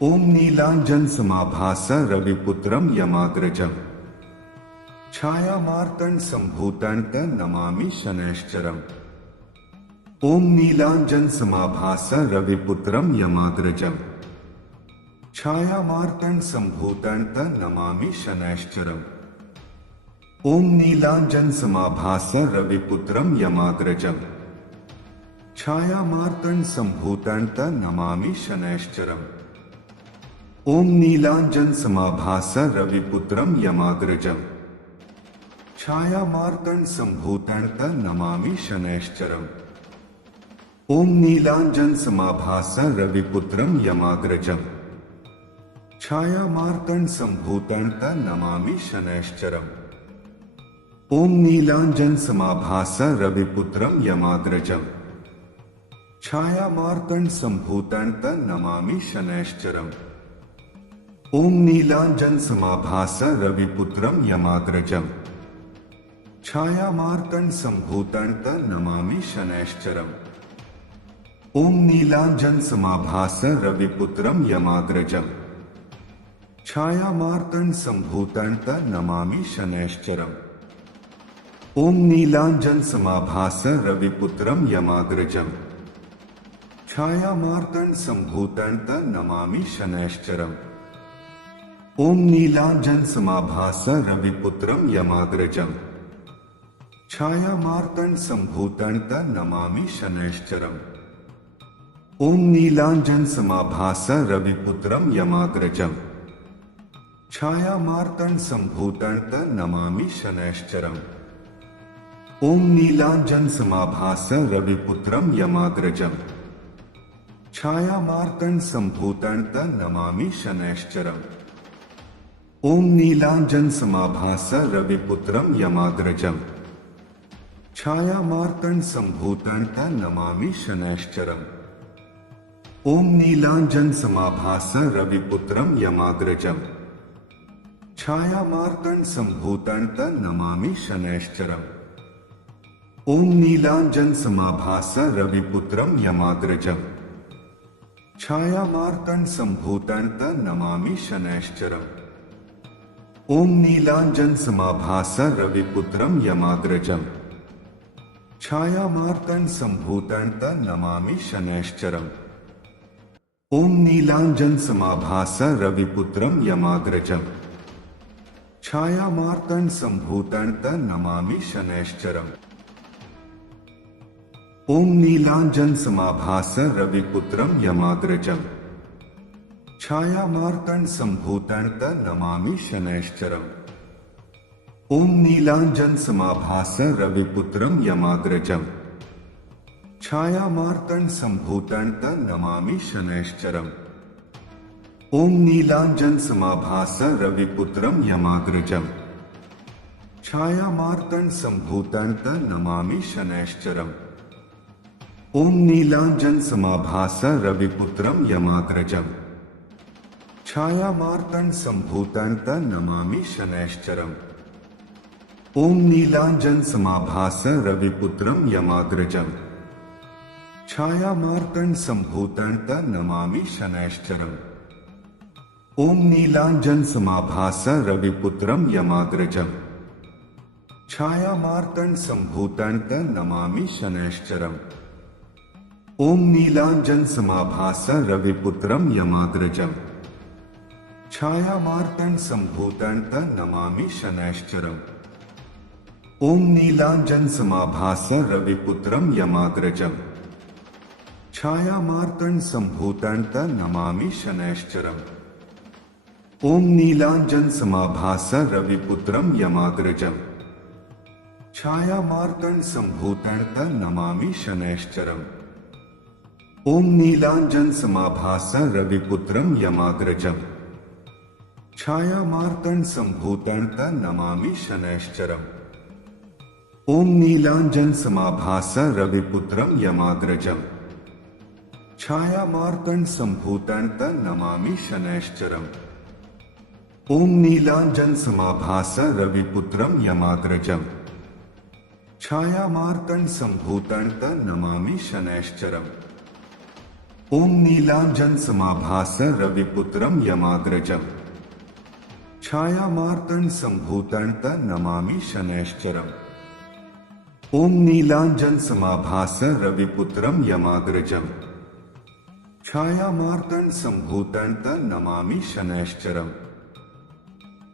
ओम नीलांजन समाभास रविपुत्रम यमाग्रजम छायामार्तंड संभूतंत नमामि शनैश्चरम्। ओम नीलांजन समाभास रविपुत्रम यमाग्रजम छायामार्तंड संभूतंत नमामि शनैश्चरम्। ओम नीलांजन समाभास रविपुत्रम यमाग्रजम छायामार्तंड संभूतंत नमामि शनैश्चरम्। ओम नीलांजन समाभास रविपुत्रम यमाग्रजम छायामार्तंड संभूतंत नमामि शनैश्चरम्। ओम नीलांजन समाभास रविपुत्रम यमाग्रजम छायामार्तंड संभूतंत नमामि शनैश्चरम्। ओम नीलांजन समाभास रविपुत्रम यमाग्रजम छायामार्तंड संभूतंत नमामि शनैश्चरम्। ओम नीलांजन समाभास रविपुत्रम यमाग्रजम छायामार्तंड संभूतंत नमामि शनैश्चरम्। ओम नीलांजन समाभास रविपुत्रम यमाग्रजम छायामार्तंड संभूतंत नमामि शनैश्चरम्। ओम नीलांजन समाभास रविपुत्रम यमाग्रजम छायामार्तंड संभूतंत नमामि शनैश्चरम्। ओम नीलांजन समाभास रविपुत्रम यमाग्रजम छायामार्तंड संभूतंत नमामि शनैश्चरम्। ओम नीलांजन समाभास रविपुत्रम यमाग्रजम छायामार्तंड संभूतंत नमामि शनैश्चरम्। ओम नीलांजन समाभास रविपुत्रम यमाग्रजम छायामार्तंड संभूतंत नमामि शनैश्चरम्। ओम नीलांजन समाभास रविपुत्रम यमाग्रजम छायामार्तंड संभूतंत नमामि शनैश्चरम्। ओम नीलांजन समाभास रविपुत्रम यमाग्रजम छायामार्तंड संभूतंत नमामि शनैश्चरम्। ओम नीलांजन समाभास रविपुत्रम यमाग्रजम छायामार्तंड संभूतंत नमामि शनैश्चरम्। ओम नीलांजन समाभास रविपुत्रम यमाग्रजम छायामार्तंड संभूतंत नमामि शनैश्चरम्। ओम नीलांजन समाभास रविपुत्रम यमाग्रजम छायामार्तंड संभूतंत नमामि शनैश्चरम्। ओम नीलांजन समाभास रविपुत्रम यमाग्रजम छायामार्तंड संभूतंत नमामि शनैश्चरम्। ओम नीलांजन समाभास रविपुत्रम यमाग्रजम छायामार्तंड संभूतंत नमामि शनैश्चरम्। ओम नीलांजन समाभास रविपुत्रम यमाग्रजम छायामार्तंड संभूतंत नमामि शनैश्चरम्। ओम नीलांजन समाभास रविपुत्रम यमाग्रजम छायामार्तंड संभूतंत नमामि शनैश्चरम्। ओम नीलांजन समाभास रविपुत्रम यमाग्रजम छायामार्तंड संभूतंत नमामि शनैश्चरम्। ओम नीलांजन समाभास रविपुत्रम यमाग्रजम छायामार्तंड संभूतंत नमामि शनैश्चरम्। ओम नीलांजन समाभास रविपुत्रम यमाग्रजम छायामार्तंड संभूतंत नमामि शनैश्चरम्। ओम नीलांजन समाभास रविपुत्रम यमाग्रजम छायामार्तंड संभूतंत नमामि शनैश्चरम्। ओम नीलांजन समाभास रविपुत्रम यमाग्रजम छायामार्तंड संभूतंत नमामि शनैश्चरम्। ओम नीलांजन समाभास रविपुत्रम यमाग्रजम छायामार्तंड संभूतंत नमामि शनैश्चरम्। ओम नीलांजन समाभास रविपुत्रम यमाग्रजम छायामार्तंड संभूतंत नमामि शनैश्चरम्। ओम नीलांजन समाभास रविपुत्रम यमाग्रजम छायामार्तंड संभूतंत नमामि शनैश्चरम्। ओम नीलांजन समाभास रविपुत्रम यमाग्रजम छायामार्तंड संभूतंत नमामि शनैश्चरम्। ओम नीलांजन समाभास रविपुत्रम यमाग्रजम छायामार्तंड संभूतंत नमामि शनैश्चरम्।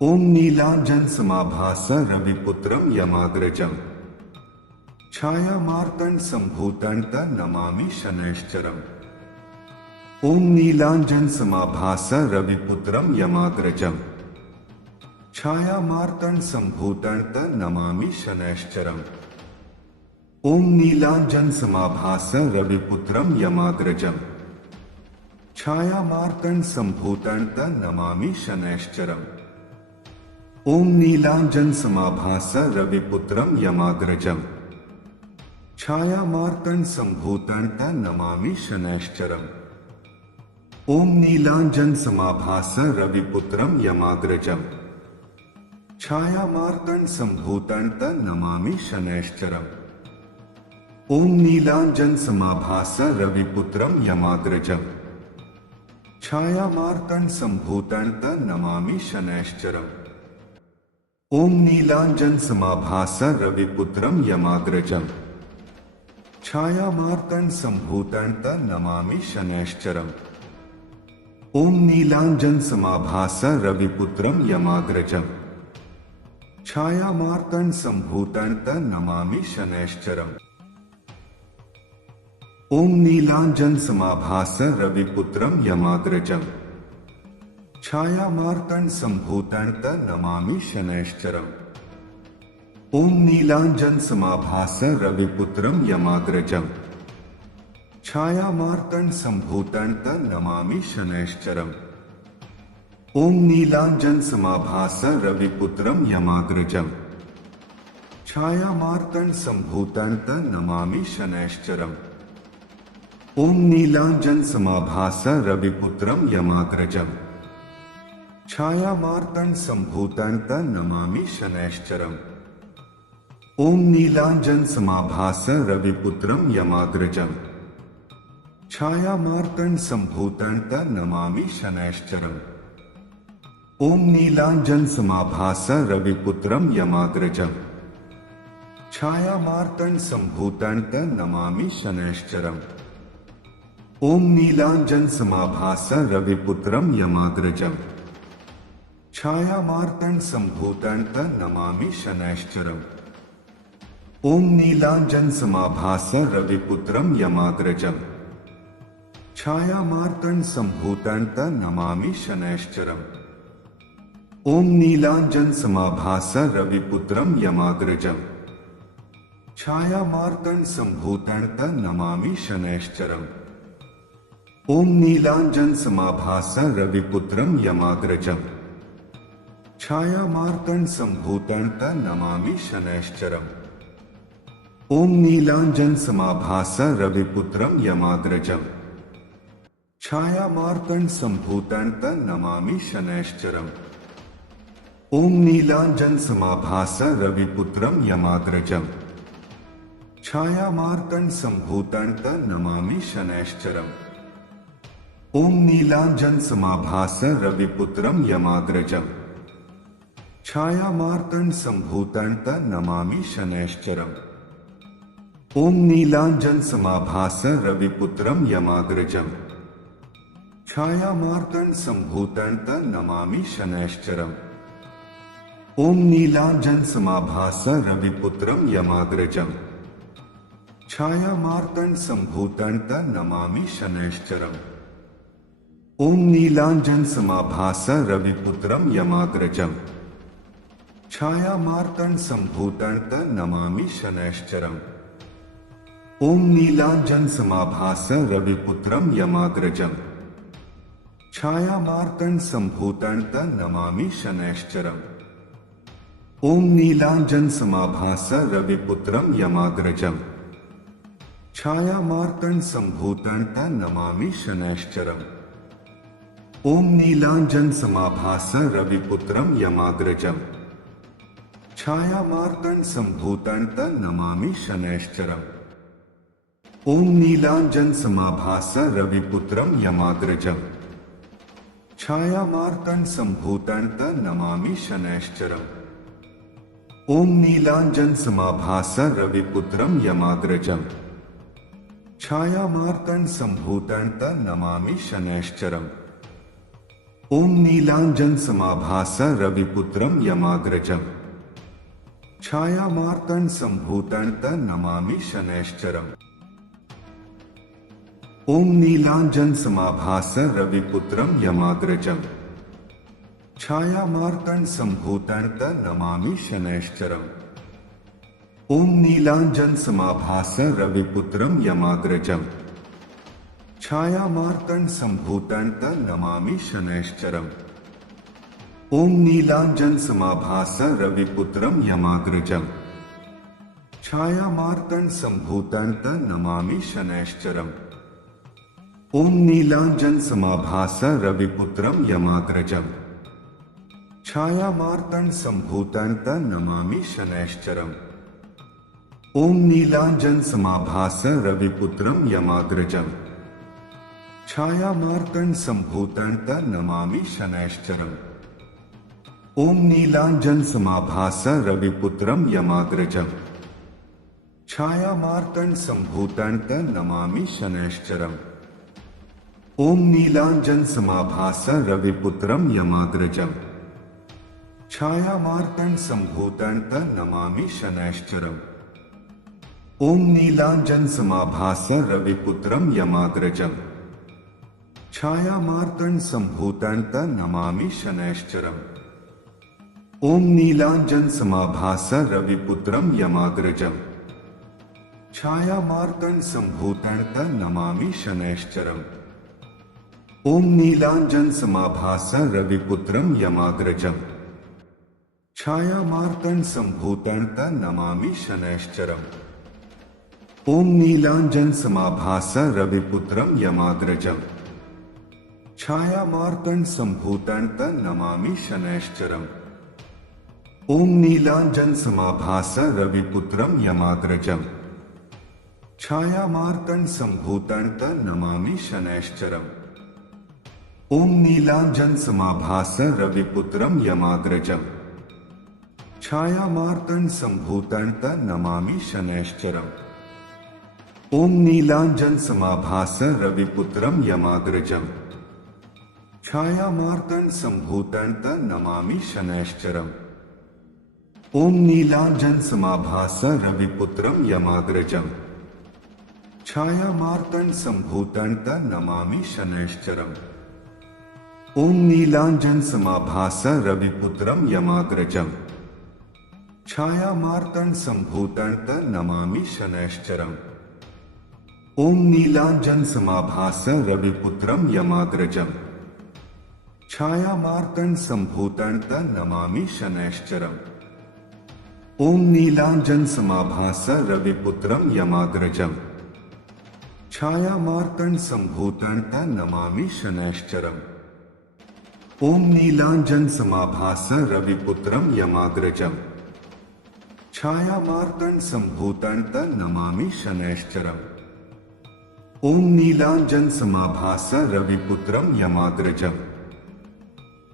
ओम नीलांजन समाभास रविपुत्रम यमाग्रजम छायामार्तंड संभूतंत नमामि शनैश्चरम्। ओम नीलांजन समाभास रविपुत्रम यमाग्रजम छायामार्तंड संभूतंत नमामि शनैश्चरम्। ओम नीलांजन समाभास रविपुत्रम यमाग्रजम छायामार्तंड संभूतंत नमामि शनैश्चरम्। ओम नीलांजन समाभास रविपुत्रम यमाग्रजम छायामार्तंड संभूतंत नमामि शनैश्चरम्। ओम नीलांजन समाभास रविपुत्रम यमाग्रजम छायामार्तंड संभूतंत नमामि शनैश्चरम्। ओम नीलांजन समाभास रविपुत्रम यमाग्रजम छायामार्तंड संभूतंत नमामि शनैश्चरम्। ओम नीलांजन समाभास रविपुत्रम यमाग्रजम छायामार्तंड संभूतंत नमामि शनैश्चरम्। ओम नीलांजन समाभास रविपुत्रम यमाग्रजम छायामार्तन संभूतं नमामि शनैश्चरम्। ओम नीलांजन समाभास रविपुत्रम यमाग्रजम छायामार्तन संभूतं नमामि शनैश्चरम्। ओम नीलांजन समाभास रविपुत्रम यमाग्रजम छायामार्तन संभूतं नमामि शनैश्चरम्। ओम नीलांजन समाभास रविपुत्रम यमाग्रजम छायामार्तन संभूतं नमामि शनैश्चरम्। ओम नीलांजन समाभास रविपुत्रम यमाग्रजम छायामार्तन संभूतं नमामि शनैश्चरम्। ओम नीलांजन समाभास रविपुत्रम यमाग्रजम छायामार्तन संभूतं नमामि शनैश्चरम्। ओम नीलांजन समाभास रविपुत्रम यमाग्रजम छायामार्तन संभूतं नमामि शनैश्चरम्। ओम नीलांजन समाभास रविपुत्रम यमाग्रजम छायामार्तन संभूतं नमामि शनैश्चरम्। ओम नीलांजन समाभास रविपुत्रम यमाग्रजम छायामार्तन संभूतं नमामि शनैश्चरम्। ओम नीलांजन समाभास रविपुत्रम यमाग्रजम छायामार्तन संभूतं नमामि शनैश्चरम्। ओम नीलांजन समाभास रविपुत्रम यमाग्रजम छायामार्तन संभूतं नमामि शनैश्चरम्। ओम नीलांजन समाभास रविपुत्रम यमाग्रजम छायामार्तन संभूतं नमामि शनैश्चरम्। ओम नीलांजन समाभास रविपुत्रम यमाग्रजम छायामार्तन संभूतं नमामि शनैश्चरम्। ओम नीलांजन समाभास रविपुत्रम यमाग्रजम छायामार्तन संभूतं नमामि शनैश्चरम्। ओम नीलांजन समाभास रविपुत्रम यमाग्रजम छायामार्तन संभूतं नमामि शनैश्चरम्। ओम नीलांजन समाभास रविपुत्रम यमाग्रजम छायामार्तन संभूतं नमामि शनैश्चरम्। ओम नीलांजन समाभास रविपुत्रम यमाग्रजम छायामार्तन संभूतं नमामि शनैश्चरम्। ओम नीलांजन समाभास रविपुत्रम यमाग्रजम छायामार्तन संभूतं नमामि शनैश्चरम्। ओम नीलांजन समाभास रविपुत्रम यमाग्रजम छायामार्तन संभूतं नमामि शनैश्चरम्। ओम नीलांजन समाभास रविपुत्रम यमाग्रजम छायामार्तन संभूतं नमामि शनैश्चरम्। ओम नीलांजन समाभास रविपुत्रम यमाग्रजम छायामार्तन संभूतं नमामि शनैश्चरम्। ओम नीलांजन समाभास रविपुत्रम यमाग्रजम छायामार्तन संभूतं नमामि शनैश्चरम्। ओम नीलांजन समाभास रविपुत्रम यमाग्रजम छायामार्तन संभूतं नमामि शनैश्चरम्। ओम नीलांजन समाभास रविपुत्रम यमाग्रजम छायामार्तन संभूतं नमामि शनैश्चरम्। ओम नीलांजन समाभास रविपुत्रम यमाग्रजम छायामार्तन संभूतं नमामि शनैश्चरम्। ओम नीलांजन समाभास रविपुत्रम यमाग्रजम छायामार्तन संभूतं नमामि शनैश्चरम्। ओम नीलांजन समाभास रविपुत्रम यमाग्रजम छायामार्तन संभूतं नमामि शनैश्चरम्। ओम नीलांजन समाभास रविपुत्रम यमाग्रजम छायामार्तन संभूतं नमामि शनैश्चरम्। ओम नीलांजन समाभास रविपुत्रम यमाग्रजम छायामार्तन संभूतं नमामि शनैश्चरम्। ओम नीलांजन समाभास रविपुत्रम यमाग्रजम छायामार्तंड संभूतंत नमामि शनैश्चरम्। ओम नीलांजन समाभास रविपुत्रम यमाग्रजम छायामार्तंड संभूतंत नमामि शनैश्चरम्। ओम नीलांजन समाभास रविपुत्रम यमाग्रजम छायामार्तंड संभूतंत नमामि शनैश्चरम्। ओम नीलांजन समाभास रविपुत्रम यमाग्रजम छायामार्तंड संभूतंत नमामि शनैश्चरम्। ओम नीलांजन समाभास रविपुत्रम यमाग्रजम छायामार्तंड संभूतंत नमामि शनैश्चरम्। ओम नीलांजन समाभास रविपुत्रम यमाग्रजम छायामार्तंड संभूतंत नमामि शनैश्चरम्। ओम नीलांजन समाभास रविपुत्रम यमाग्रजम छायामार्तंड संभूतंत नमामि शनैश्चरम्। ओम नीलांजन समाभास रविपुत्रम यमाग्रजम छायामार्तंड संभूतंत नमामि शनैश्चरम्। ओम नीलांजन समाभास रविपुत्रम यमाग्रजम छायामार्तंड संभूतंत नमामि शनैश्चरम्। ओम नीलांजन समाभास रविपुत्रम यमाग्रजम छायामार्तंड संभूतंत नमामि शनैश्चरम्। ओम नीलांजन समाभास रविपुत्रम यमाग्रजम छायामार्तंड संभूतंत नमामि शनैश्चरम्। ओम नीलांजन समाभास रविपुत्रम यमाग्रजम छायामार्तंड संभूतंत नमामि शनैश्चरम्। ओम नीलांजन समाभास रविपुत्रम यमाग्रजम छायामार्तंड संभूतंत नमामि शनैश्चरम्। ओम नीलांजन समाभास रविपुत्रम यमाग्रजम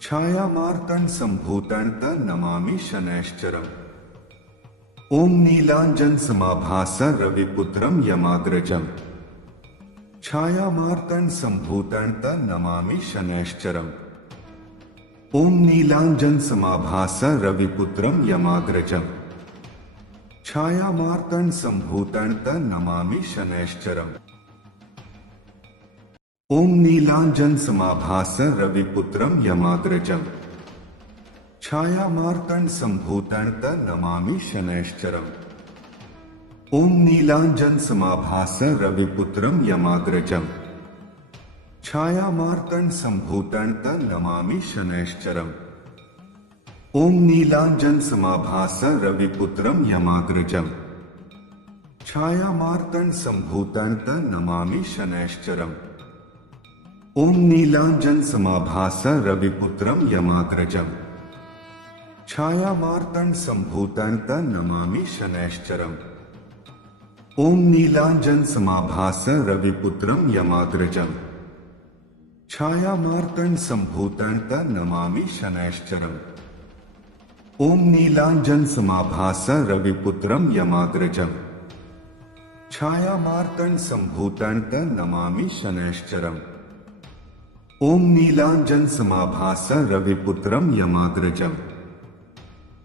छायामार्तंड संभूतंत नमामि शनैश्चरम्। ओम नीलांजन समाभास रविपुत्रम यमाग्रजम छायामार्तंड संभूतंत नमामि शनैश्चरम्। ओम नीलांजन समाभास रविपुत्रम यमाग्रजम छायामार्तंड संभूतंत नमामि शनैश्चरम्। ओम नीलांजन समाभास रविपुत्रम यमाग्रजम छायामार्तंड संभूतंत नमामि शनैश्चरम्। ओम नीलांजन समाभास रविपुत्रम यमाग्रजम छायामार्तंड संभूतंत नमामि शनैश्चरम्। ओम नीलांजन समाभास रविपुत्रम यमाग्रजम छायामार्तंड संभूतंत नमामि शनैश्चरम्। ओम नीलांजन समाभास रविपुत्रम यमाग्रजम छायामार्तंड संभूतंत नमामि शनैश्चरम्। ओम नीलांजन समाभास रविपुत्रम यमाग्रजम छायामार्तंड संभूतंत नमामि शनैश्चरम्। ओम नीलांजन समाभास रविपुत्रम यमाग्रजम छायामार्तंड संभूतंत नमामि शनैश्चरम्। ओम नीलांजन समाभास रविपुत्रम यमाग्रजम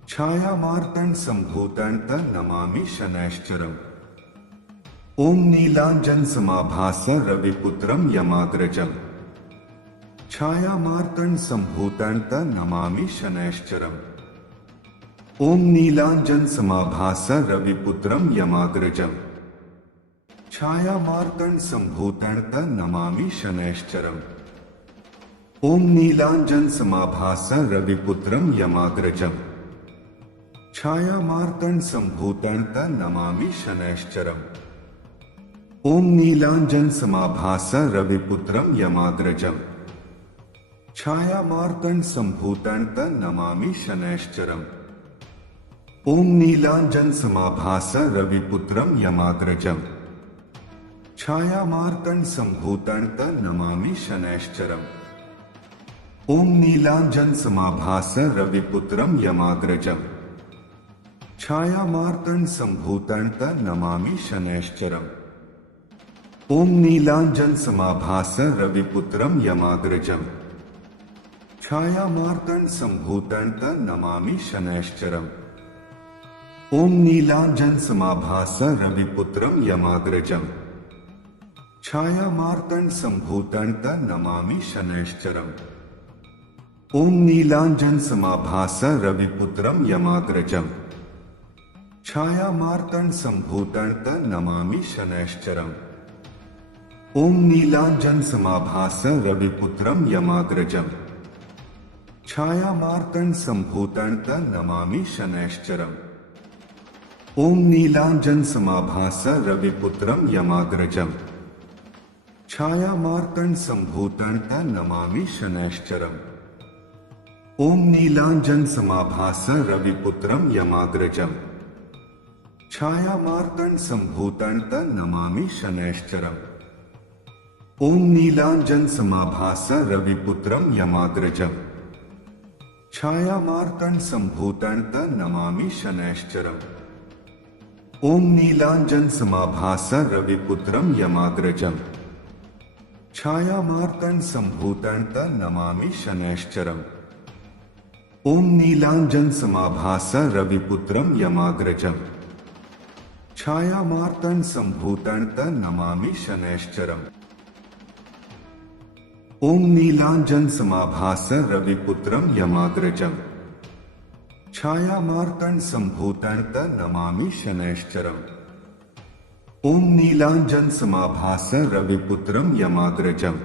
छायामार्तंड संभूतंत नमामि शनैश्चरम्। ओम नीलांजन समाभास रविपुत्रम यमाग्रजम छायामार्तंड संभूतंत नमामि शनैश्चरम्। ओम नीलांजन समाभास रविपुत्रम यमाग्रजम छायामार्तंड संभूतंत नमामि शनैश्चरम्। ओम नीलांजन समाभास रविपुत्रम यमाग्रजम छायामार्तंड संभूतंत नमामि शनैश्चरम्। ओम नीलांजन समाभास रविपुत्रम यमाग्रजम छायामार्तंड संभूतंत नमामि शनैश्चरम्। ओम नीलांजन समाभास रविपुत्रम यमाग्रजम छायामार्तंड संभूतंत नमामि शनैश्चरम्। ओम नीलांजन समाभास रविपुत्रम यमाग्रजम छायामार्तंड संभूतंत नमामि शनैश्चरम्। ओम नीलांजन समाभास रविपुत्रम यमाग्रजम छायामार्तंड संभूतंत नमामि शनैश्चरम्। ओम नीलांजन समाभास रविपुत्रम यमाग्रजम छायामार्तंड संभूतंत नमामि शनैश्चरम्। ओम नीलांजन समाभास रविपुत्रम यमाग्रजम छायामार्तंड संभूतंत नमामि शनैश्चरम्। ओम नीलांजन समाभास रविपुत्रम यमाग्रजम छायामार्तंड संभूतंत नमामि शनैश्चरम्। ओम नीलांजन समाभास रविपुत्रम यमाग्रजम छायामार्तंड संभूतंत नमामि शनैश्चरम्। ओम नीलांजन समाभास रविपुत्रम यमाग्रजम छायामार्तंड संभूतंत नमामि शनैश्चरम्। ओम नीलांजन समाभास रविपुत्रम यमाग्रजम छायामार्तंड संभूतंत नमामि शनैश्चरम्। ओम नीलांजन समाभास रविपुत्रम यमाग्रजम छायामार्तंड संभूतंत नमामि शनैश्चरम्। ओम नीलांजन समाभास रविपुत्रम यमाग्रजम छायामार्तंड संभूतंत नमामि शनैश्चरम्। ओम नीलांजन समाभास रविपुत्रम यमाग्रजम छायामार्तंड संभूतंत नमामि शनैश्चरम्। ओम नीलांजन समाभास रविपुत्रम यमाग्रजम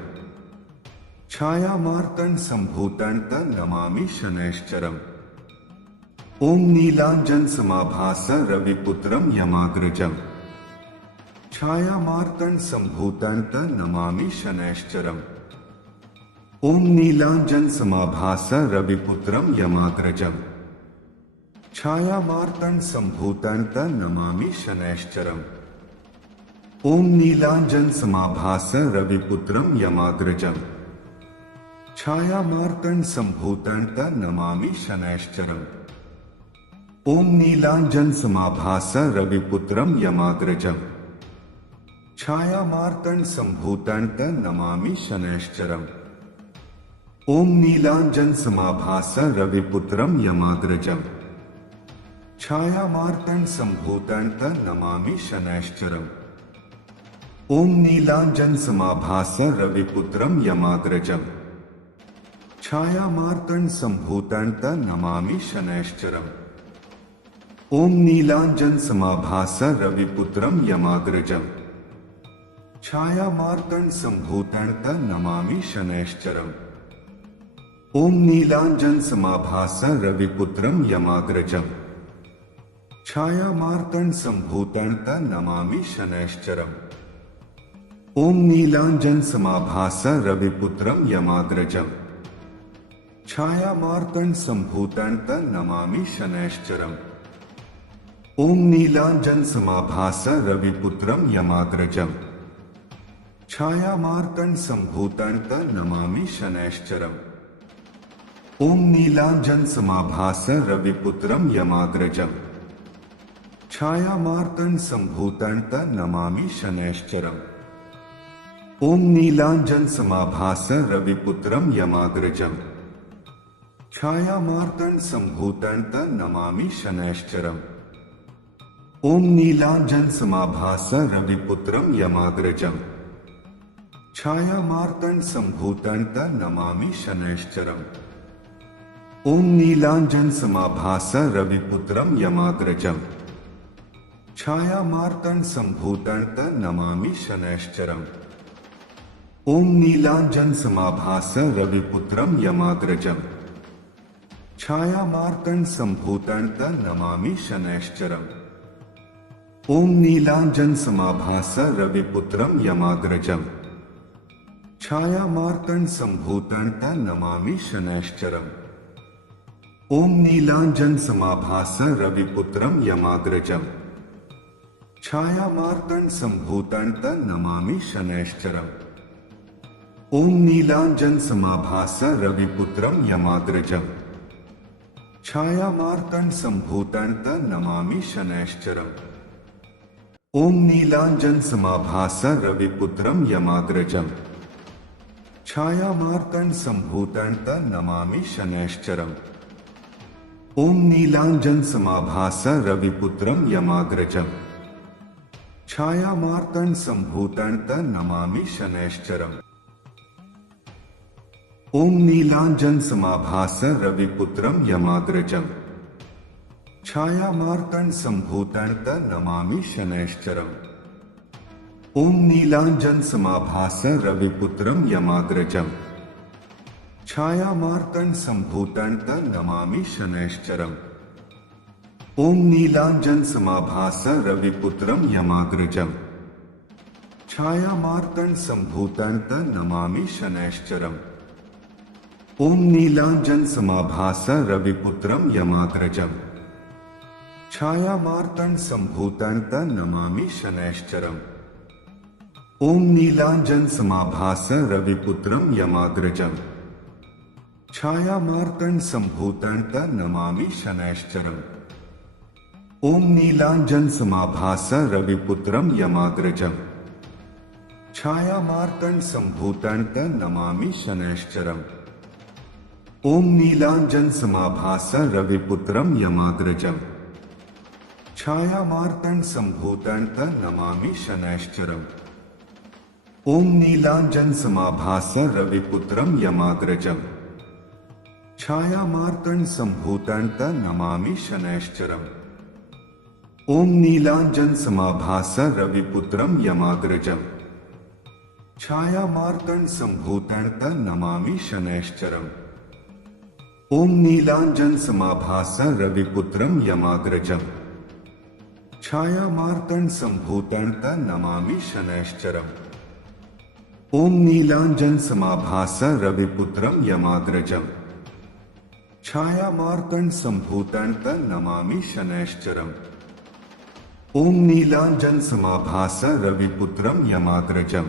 छायामार्तंड संभूतंत नमामि शनैश्चरम्। ओम नीलांजन समाभास रविपुत्रम यमाग्रजम छायामार्तंड संभूतंत नमामि शनैश्चरम्। ओम नीलांजन समाभास रविपुत्रम यमाग्रजम छायामार्तंड संभूतंत नमामि शनैश्चरम्। ओम नीलांजन समाभास रविपुत्रम यमाग्रजम छायामार्तंड संभूतंत नमामि शनैश्चरम्। ओम नीलांजन समाभास रविपुत्रम यमाग्रजम छायामार्तंड संभूतंत नमामि शनैश्चरम्। ओम नीलांजन समाभास रविपुत्रम यमाग्रजम छायामार्तंड संभूतंत नमामि शनैश्चरम्। ओम नीलांजन समाभास रविपुत्रम यमाग्रजम छायामार्तंड संभूतंत नमामि शनैश्चरम्। ओम नीलांजन समाभास रविपुत्रम यमाग्रजम छायामार्तंड संभूतंत नमामि शनैश्चरम्। ओम नीलांजन समाभास रविपुत्रम यमाग्रजम छायामार्तंड संभूतंत नमामि शनैश्चरम्। ओम नीलांजन समाभास रविपुत्रम यमाग्रजम छायामार्तंड संभूतंत नमामि शनैश्चरम्। ओम नीलांजन समाभास रविपुत्रम यमाग्रजम छायामार्तंड संभूतंत नमामि शनैश्चरम्। ओम नीलांजन समाभास रविपुत्रम यमाग्रजम छायामार्तंड संभूतंत नमामि शनैश्चरम्। ओम नीलांजन समाभास रविपुत्रम यमाग्रजम छायामार्तंड संभूतंत नमामि शनैश्चरम्। ओम नीलांजन समाभास रविपुत्रम यमाग्रजम छायामार्तंड संभूतंत नमामि शनैश्चरम्। ओम नीलांजन समाभास रविपुत्रम यमाग्रजम छायामार्तंड संभूतंत नमामि शनैश्चरम्। ओम नीलांजन समाभास रविपुत्रम यमाग्रजम छायामार्तंड संभूतंत नमामि शनैश्चरम्। ओम नीलांजन समाभास रविपुत्रम यमाग्रजम छायामार्तंड संभूतंत नमामि शनैश्चरम्। ओम नीलांजन समाभास रविपुत्रम यमाग्रजम छायामार्तंड संभूतंत नमामि शनैश्चरम्। ओम नीलांजन समाभास रविपुत्रम यमाग्रजम छायामार्तंड संभूतंत नमामि शनैश्चरम्। ओम नीलांजन समाभास रविपुत्रम यमाग्रजम छायामार्तंड संभूतंत नमामि शनैश्चरम्। ओम नीलांजन समाभास रविपुत्रम यमाग्रजम छायामार्तंड संभूतंत नमामि शनैश्चरम्। ओम नीलांजन समाभास रविपुत्रम यमाग्रजम छायामार्तंड संभूतंत नमामि शनैश्चरम्। ओम नीलांजन समाभास रविपुत्रम यमाग्रजम छायामार्तंड संभूतंत नमामि शनैश्चरम्। ओम नीलांजन समाभास रविपुत्रम यमाग्रजम छायामार्तंड संभूतंत नमामि शनैश्चरम्। ओम नीलांजन समाभास रविपुत्रम यमाग्रजम छायामार्तंड संभूतंत नमामि शनैश्चरम्। ओम नीलांजन समाभास रविपुत्रम यमाग्रजम छायामार्तंड संभूतंत नमामि शनैश्चरम्। ओम नीलांजन समाभास रविपुत्रम यमाग्रजम छायामार्तंड संभूतंत नमामि शनैश्चरम्। ओम नीलांजन समाभास रविपुत्रम यमाग्रजम छायामार्तंड संभूतंत नमामि शनैश्चरम्। ओम नीलांजन समाभास रविपुत्रम यमाग्रजम छायामार्तंड संभूतंत नमामि शनैश्चरम्। ओम नीलांजन समाभास रविपुत्रम यमाग्रजम छायामार्तंड संभूतंत नमामि शनैश्चरम्। ओम नीलांजन समाभास रविपुत्रम यमाग्रजम छायामार्तंड संभूतंत नमामि शनैश्चरम्। ओम नीलांजन समाभास रविपुत्रम यमाग्रजम छायामार्तंड संभूतंत नमामि शनैश्चरम्। ओम नीलांजन समाभास रविपुत्रम यमाग्रजम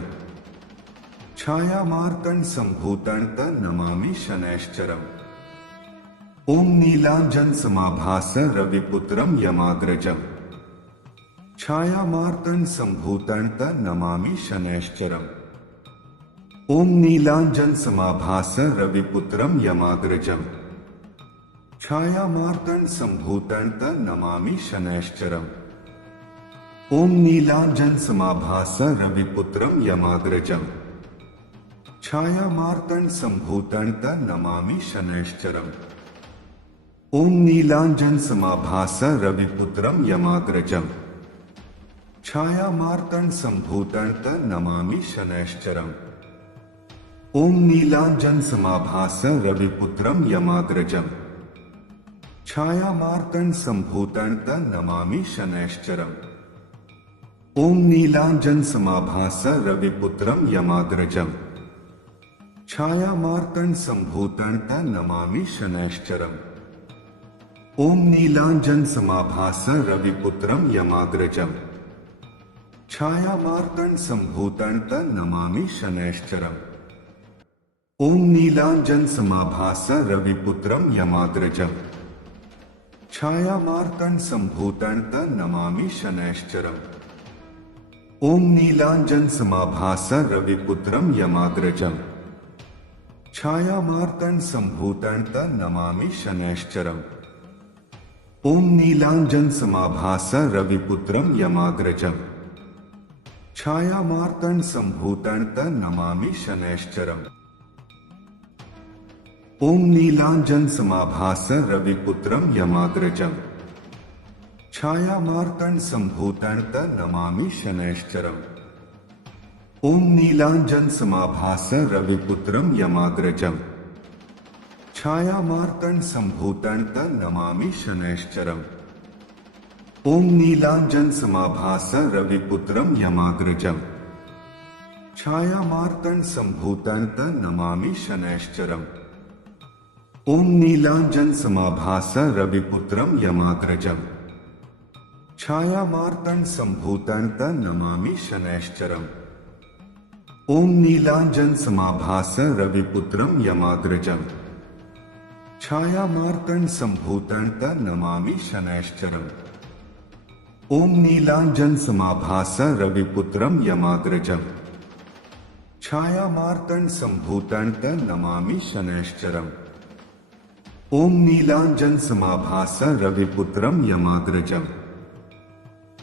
छायामार्तंड संभूतंत नमामि शनैश्चरम्। ओम नीलांजन समाभास रविपुत्रम यमाग्रजम छायामार्तंड संभूतंत नमामि शनैश्चरम्। ओम नीलांजन समाभास रविपुत्रम यमाग्रजम छायामार्तंड संभूतंत नमामि शनैश्चरम्। ओम नीलांजन समाभास रविपुत्रम यमाग्रजम छायामार्तंड संभूतंत नमामि शनैश्चरम्। ओम नीलांजन समाभास रविपुत्रम यमाग्रजम छायामार्तंड संभूतंत नमामि शनैश्चरम्। ओम नीलांजन समाभास रविपुत्रम यमाग्रजम छायामार्तंड संभूतंत नमामि शनैश्चरम्। ओम नीलांजन समाभास रविपुत्रम यमाग्रजम छायामार्तंड संभूतंत नमामि शनैश्चरम्। ओम नीलांजन समाभास रविपुत्रम यमाग्रजम छायामार्तंड संभूतंत नमामि शनैश्चरम्। ओम नीलांजन समाभास रविपुत्रम यमाग्रजम छायामार्तंड संभूतंत नमामि शनैश्चरम्। ओम नीलांजन समाभास रविपुत्रम यमाग्रजम छायामार्तंड संभूतंत नमामि शनैश्चरम्। ओम नीलांजन समाभास रविपुत्रम यमाग्रजम छायामार्तंड संभूतंत नमामि शनैश्चरम्। ओम नीलांजन समाभास रविपुत्रम यमाग्रजम छायामार्तंड संभूतंत नमामि शनैश्चरम्। ओम नीलांजन समाभास रविपुत्रम यमाग्रजम छायामार्तंड संभूतंत नमामि शनैश्चरम्। ओम नीलांजन समाभास रविपुत्रम यमाग्रजम छायामार्तंड संभूतंत नमामि शनैश्चरम्। ओम नीलांजन समाभास रविपुत्रम यमाग्रजम छायामार्तंड संभूतंत नमामि शनैश्चरम्। ओम नीलांजन समाभास रविपुत्रम यमाग्रजम छायामार्तंड संभूतंत नमामि शनैश्चरम्। ओम नीलांजन समाभास रविपुत्रम यमाग्रजम छायामार्तंड संभूतंत नमामि शनैश्चरम। ओम नीलांजन समाभास रविपुत्रम यमाग्रजम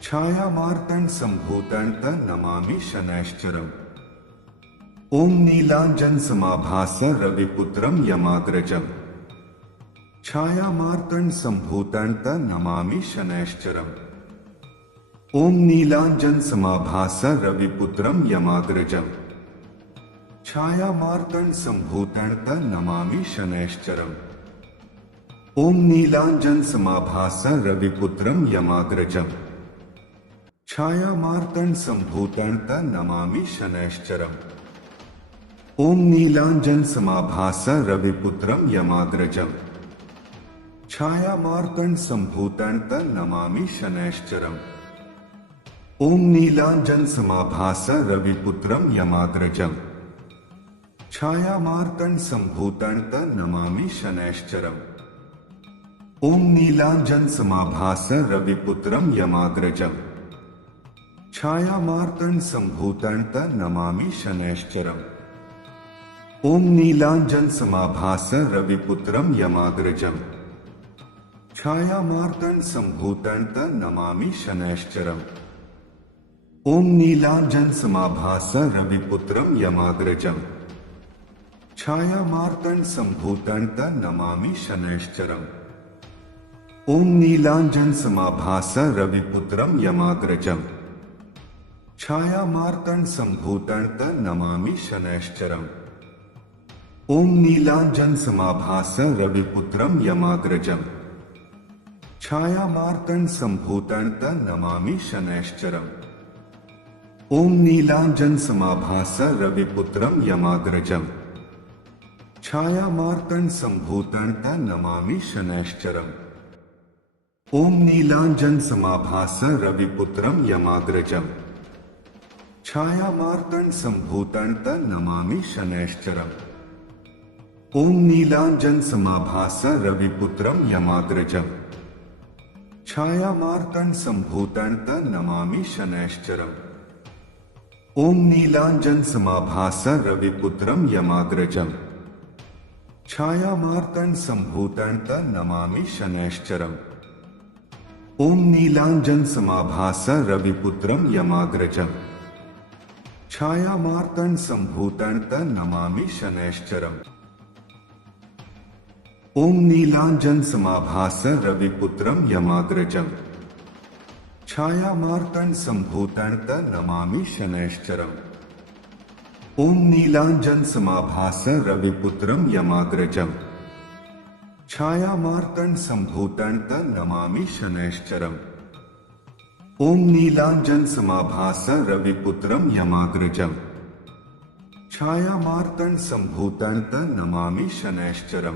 छायामार्तंड संभूतंत नमामि शनैश्चरम। ओम नीलांजन समाभास रविपुत्रम यमाग्रजम छायामार्तंड संभूतंत नमामि शनैश्चरम। ओम नीलांजन समाभास रविपुत्रम यमाग्रजम छायामार्तंड संभूतंत नमामि शनैश्चरम। ओम नीलांजन समाभास रविपुत्रम यमाग्रजम छायामार्तंड संभूतंत नमामि शनैश्चरम। ओम नीलांजन समाभास रविपुत्रम यमाग्रजम छायामार्तंड संभूतंत नमामि शनैश्चरम। ओम नीलांजन समाभास रविपुत्रम यमाग्रजम छायामार्तंड संभूतंत नमामि शनैश्चरम। ओम नीलांजन समाभास रविपुत्रम यमाग्रजम छायामार्तंड संभूतंत नमामि शनैश्चरम। ओम नीलांजन समाभास रविपुत्रम यमाग्रजम छायामार्तंड संभूतंत नमामि शनैश्चरम। ओम नीलांजन समाभास रविपुत्रम यमाग्रजम छायामार्तंड संभूतंत नमामि शनैश्चरम। ओम नीलांजन समाभास रविपुत्रम यमाग्रजम छायामार्तंड संभूतंत नमामि शनैश्चरम। ओम नीलांजन समाभास रविपुत्रम यमाग्रजम छायामार्तंड संभूतंत नमामि शनैश्चरम। ओम नीलांजन समाभास रविपुत्रम यमाग्रजम छायामार्तंड संभूतंत नमामि शनैश्चरम। ओम नीलांजन समाभास रविपुत्रम यमाग्रजम छायामार्तंड संभूतंत नमामि शनैश्चरम। ओम नीलांजन समाभास रविपुत्रम यमाग्रजम छायामार्तंड संभूतंत नमामि शनैश्चरम। ओम नीलांजन समाभास रविपुत्रम यमाग्रजम छायामार्तंड संभूतंत नमामि शनैश्चरम। ओम नीलांजन समाभास रविपुत्रम यमाग्रजम छायामार्तंड संभूतंत नमामि शनैश्चरम। ओम नीलांजन समाभास रविपुत्रम यमाग्रजम छायामार्तंड संभूतंत नमामि शनैश्चरम। ओम नीलांजन समाभास रविपुत्रम यमाग्रजम छायामार्तंड संभूतंत नमामि शनैश्चरम। ओम नीलांजन समाभास रविपुत्रम यमाग्रजम छायामार्तंड संभूतंत नमामि शनैश्चरम।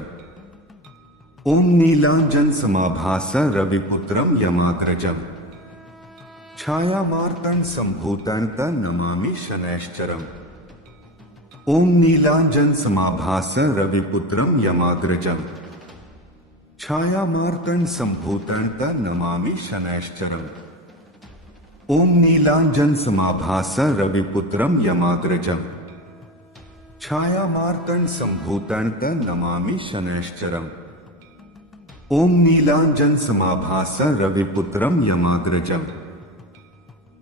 ओम नीलांजन समाभास रविपुत्रम यमाग्रजम छायामार्तंड संभूतंत नमामि शनैश्चरम। ओम नीलांजन समाभास रविपुत्रम यमाग्रजम छायामार्तंड संभूतंत नमामि शनैश्चरम। ओम नीलांजन समाभास रविपुत्रम यमाग्रजम छायामार्तंड संभूतंत नमामि शनैश्चरम। ओम नीलांजन समाभास रविपुत्रम यमाग्रजम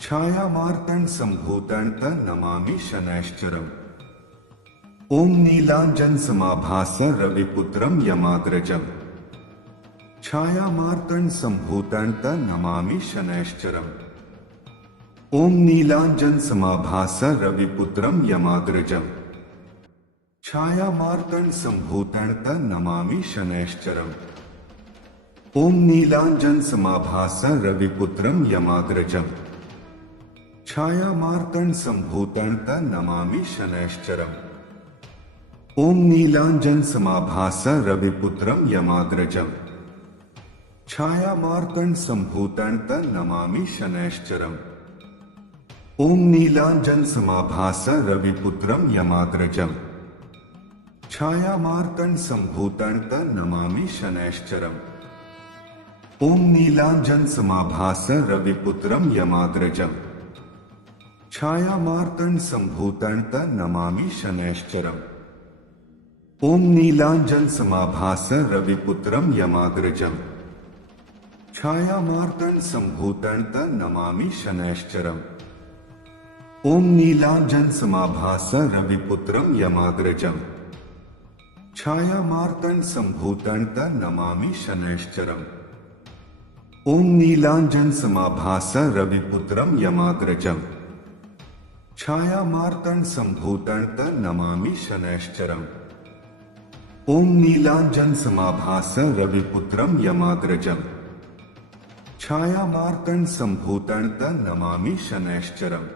छायामार्तंड संभूतंत नमामि शनैश्चरम। ओम नीलांजन समाभास रविपुत्रम यमाग्रजम छायामार्तंड संभूतंत नमामि शनैश्चरम। ओम नीलांजन समाभास रविपुत्रम यमाग्रजम छायामार्तंड संभूतंत नमामि शनैश्चरम। ओम नीलांजन समाभास रविपुत्रम यमाग्रजम छायामार्तंड संभूतंत नमामि शनैश्चरम। ओम नीलांजन समाभास रविपुत्रम यमाग्रजम छायामार्तंड संभूतंत नमामि शनैश्चरम। ओम नीलांजन समाभास रविपुत्रम यमाग्रजम छायामार्तंड संभूतंत नमामि शनैश्चरम। ओम नीलांजन समाभास रविपुत्रम यमाग्रजम छायामार्तंड संभूतं नमामि शनैश्चरम्। ओम नीलांजन समाभास रविपुत्रम यमाग्रजम छायामार्तंड संभूतं नमामि शनैश्चरम्। ओम नीलांजन समाभास रविपुत्रम यमाग्रजम छायामार्तंड संभूतं नमामि शनैश्चरम्। ओम नीलांजन समाभास रविपुत्रम यमाग्रजम छायामार्तंड संभूतं नमामि शनैश्चरम्। ओम नीलांजन समाभास रविपुत्रम यमाग्रजम छायामार्तंड संभूतं नमामि शनैश्चरम्।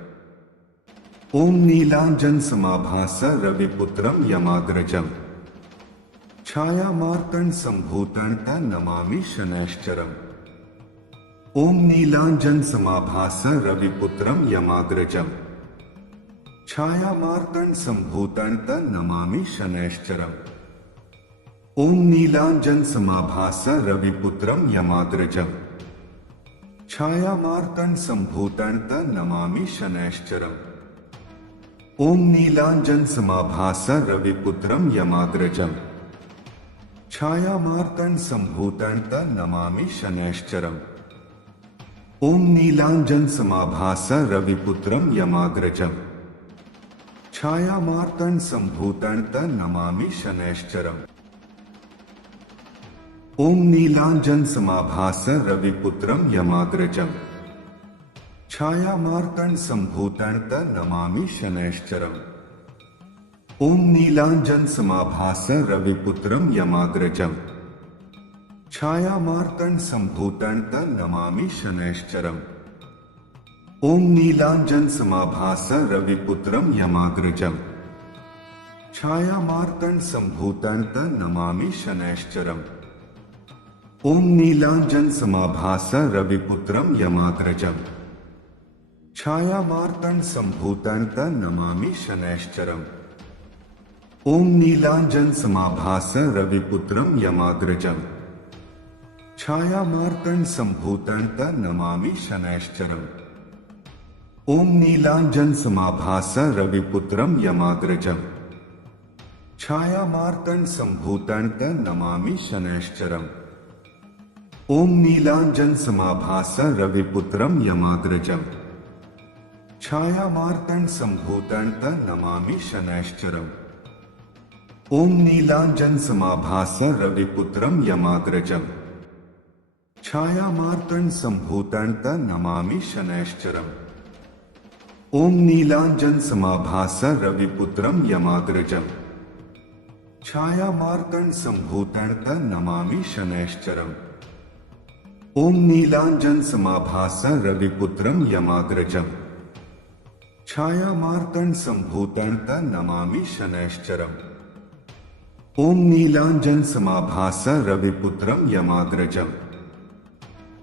ओम नीलांजन समाभास रविपुत्रम यमाग्रजम छायामार्तंड संभूतं नमामि शनैश्चरम्। ओम नीलांजन समाभास रविपुत्रम यमाग्रजम छायामार्तंड संभूतं नमामि शनैश्चरम्। ओम नीलांजन समाभास रविपुत्रम यमाग्रजम छायामार्तंड संभूतं नमामि शनैश्चरम्। ओम नीलांजन समाभास रविपुत्रम यमाग्रजम छायामार्तंड संभूतं नमामि शनैश्चरम्। ओम नीलांजन समाभास रविपुत्रम यमाग्रजम छायामार्तंड संभूतं नमामि शनैश्चरम्। ओम नीलांजन समाभास रविपुत्रम यमाग्रजम छायामार्तंड संभूतं नमामि शनैश्चरम्। ओम नीलांजन समाभास रविपुत्रम यमाग्रजम छायामार्तंड संभूतं नमामि शनैश्चरम्। ओम नीलांजन समाभास रविपुत्रम यमाग्रजम छायामार्तंड संभूतं नमामि शनैश्चरम्। ओम नीलांजन समाभास रविपुत्रम यमाग्रजम छायामार्तंड संभूतं नमामि शनैश्चरम्। ओम नीलांजन समाभास रविपुत्रम यमाग्रजम छायामार्तंड संभूतं नमामि शनैश्चरम्। ओम नीलांजन समाभास रविपुत्रम यमाग्रजम छायामार्तंड संभूतं नमामि शनैश्चरम्। ओम नीलांजन समाभास रविपुत्रम यमाग्रजम छायामार्तंड संभूतं नमामि शनैश्चरम्। ओम नीलांजन समाभास रविपुत्रम यमाग्रजम छायामार्तंड संभूतं नमामि शनैश्चरम्। ओम नीलांजन समाभास रविपुत्रम यमाग्रजम छायामार्तंड संभूतं नमामि शनैश्चरम्। ओम नीलांजन समाभास रविपुत्रम यमाग्रजम छायामार्तंड संभूतं नमामि शनैश्चरम्। ओम नीलांजन समाभास रविपुत्रम यमाग्रजम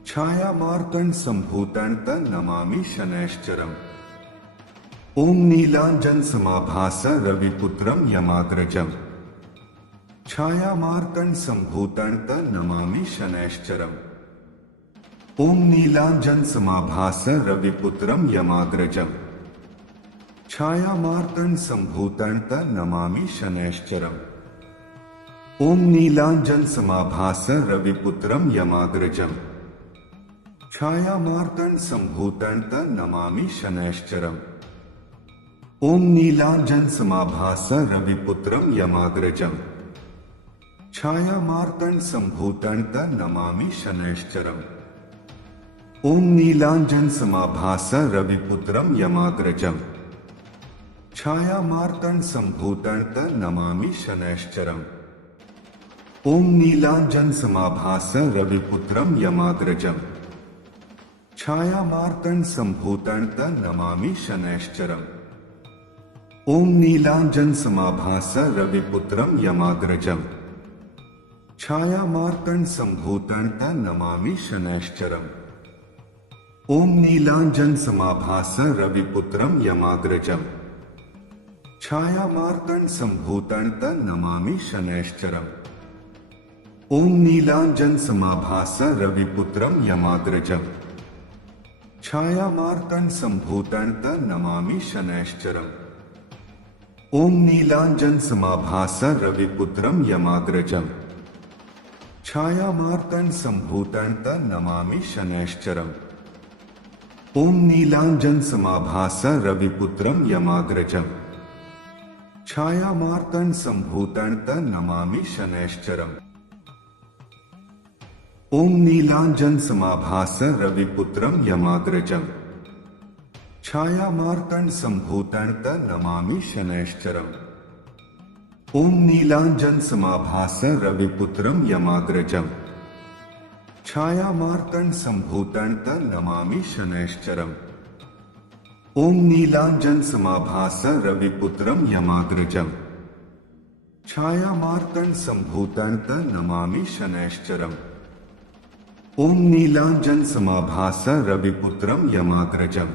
छायामार्तंड संभूतं नमामि शनैश्चरम्। ओम नीलांजन समाभास रविपुत्रम यमाग्रजम छायामार्तंड संभूतं नमामि शनैश्चरम्। ओम नीलांजन समाभास रविपुत्रम यमाग्रजम छायामार्तंड संभूतं नमामि शनैश्चरम्। ओम नीलांजन समाभास रविपुत्रम यमाग्रजम छायामार्तंड संभूतं नमामि शनैश्चरम्। ओम नीलांजन समाभास रविपुत्रम यमाग्रजम छायामार्तंड संभूतं नमामि शनैश्चरम्। ओम नीलांजन समाभास रविपुत्रम यमाग्रजम छायामार्तंड संभूतं नमामि शनैश्चरम्। ओम नीलांजन समाभास रविपुत्रम यमाग्रजम छायामार्तंड संभूतं नमामि शनैश्चरम्। ओम नीलांजन समाभास रविपुत्रम यमाग्रजम छायामार्तंड संभूतं नमामि शनैश्चरम्। ओम नीलांजन समाभास रविपुत्रम यमाग्रजम छायामार्तंड संभूतं नमामि शनैश्चरम्। ओम नीलांजन समाभास रविपुत्रम यमाग्रजम छायामार्तन संभूतं नमामि शनैश्चरम्। ओम नीलांजन समाभास रविपुत्रम यमाग्रजम छायामार्तन संभूतं नमामि शनैश्चरम्। ओम नीलांजन समाभास रविपुत्रम यमाग्रजम छायामार्तन संभूतं नमामि शनैश्चरम्। ओम नीलांजन समाभास रविपुत्रम यमाग्रजम छायामार्तन संभूतं नमामि शनैश्चरम्। ओम नीलांजन समाभास रविपुत्रम यमाग्रजम छायामार्तन संभूतं नमामि शनैश्चरम्। ओम नीलांजन समाभास रविपुत्रम यमाग्रजम छायामार्तन संभूतं नमामि शनैश्चरम्। ओम नीलांजन समाभास रविपुत्रम यमाग्रजम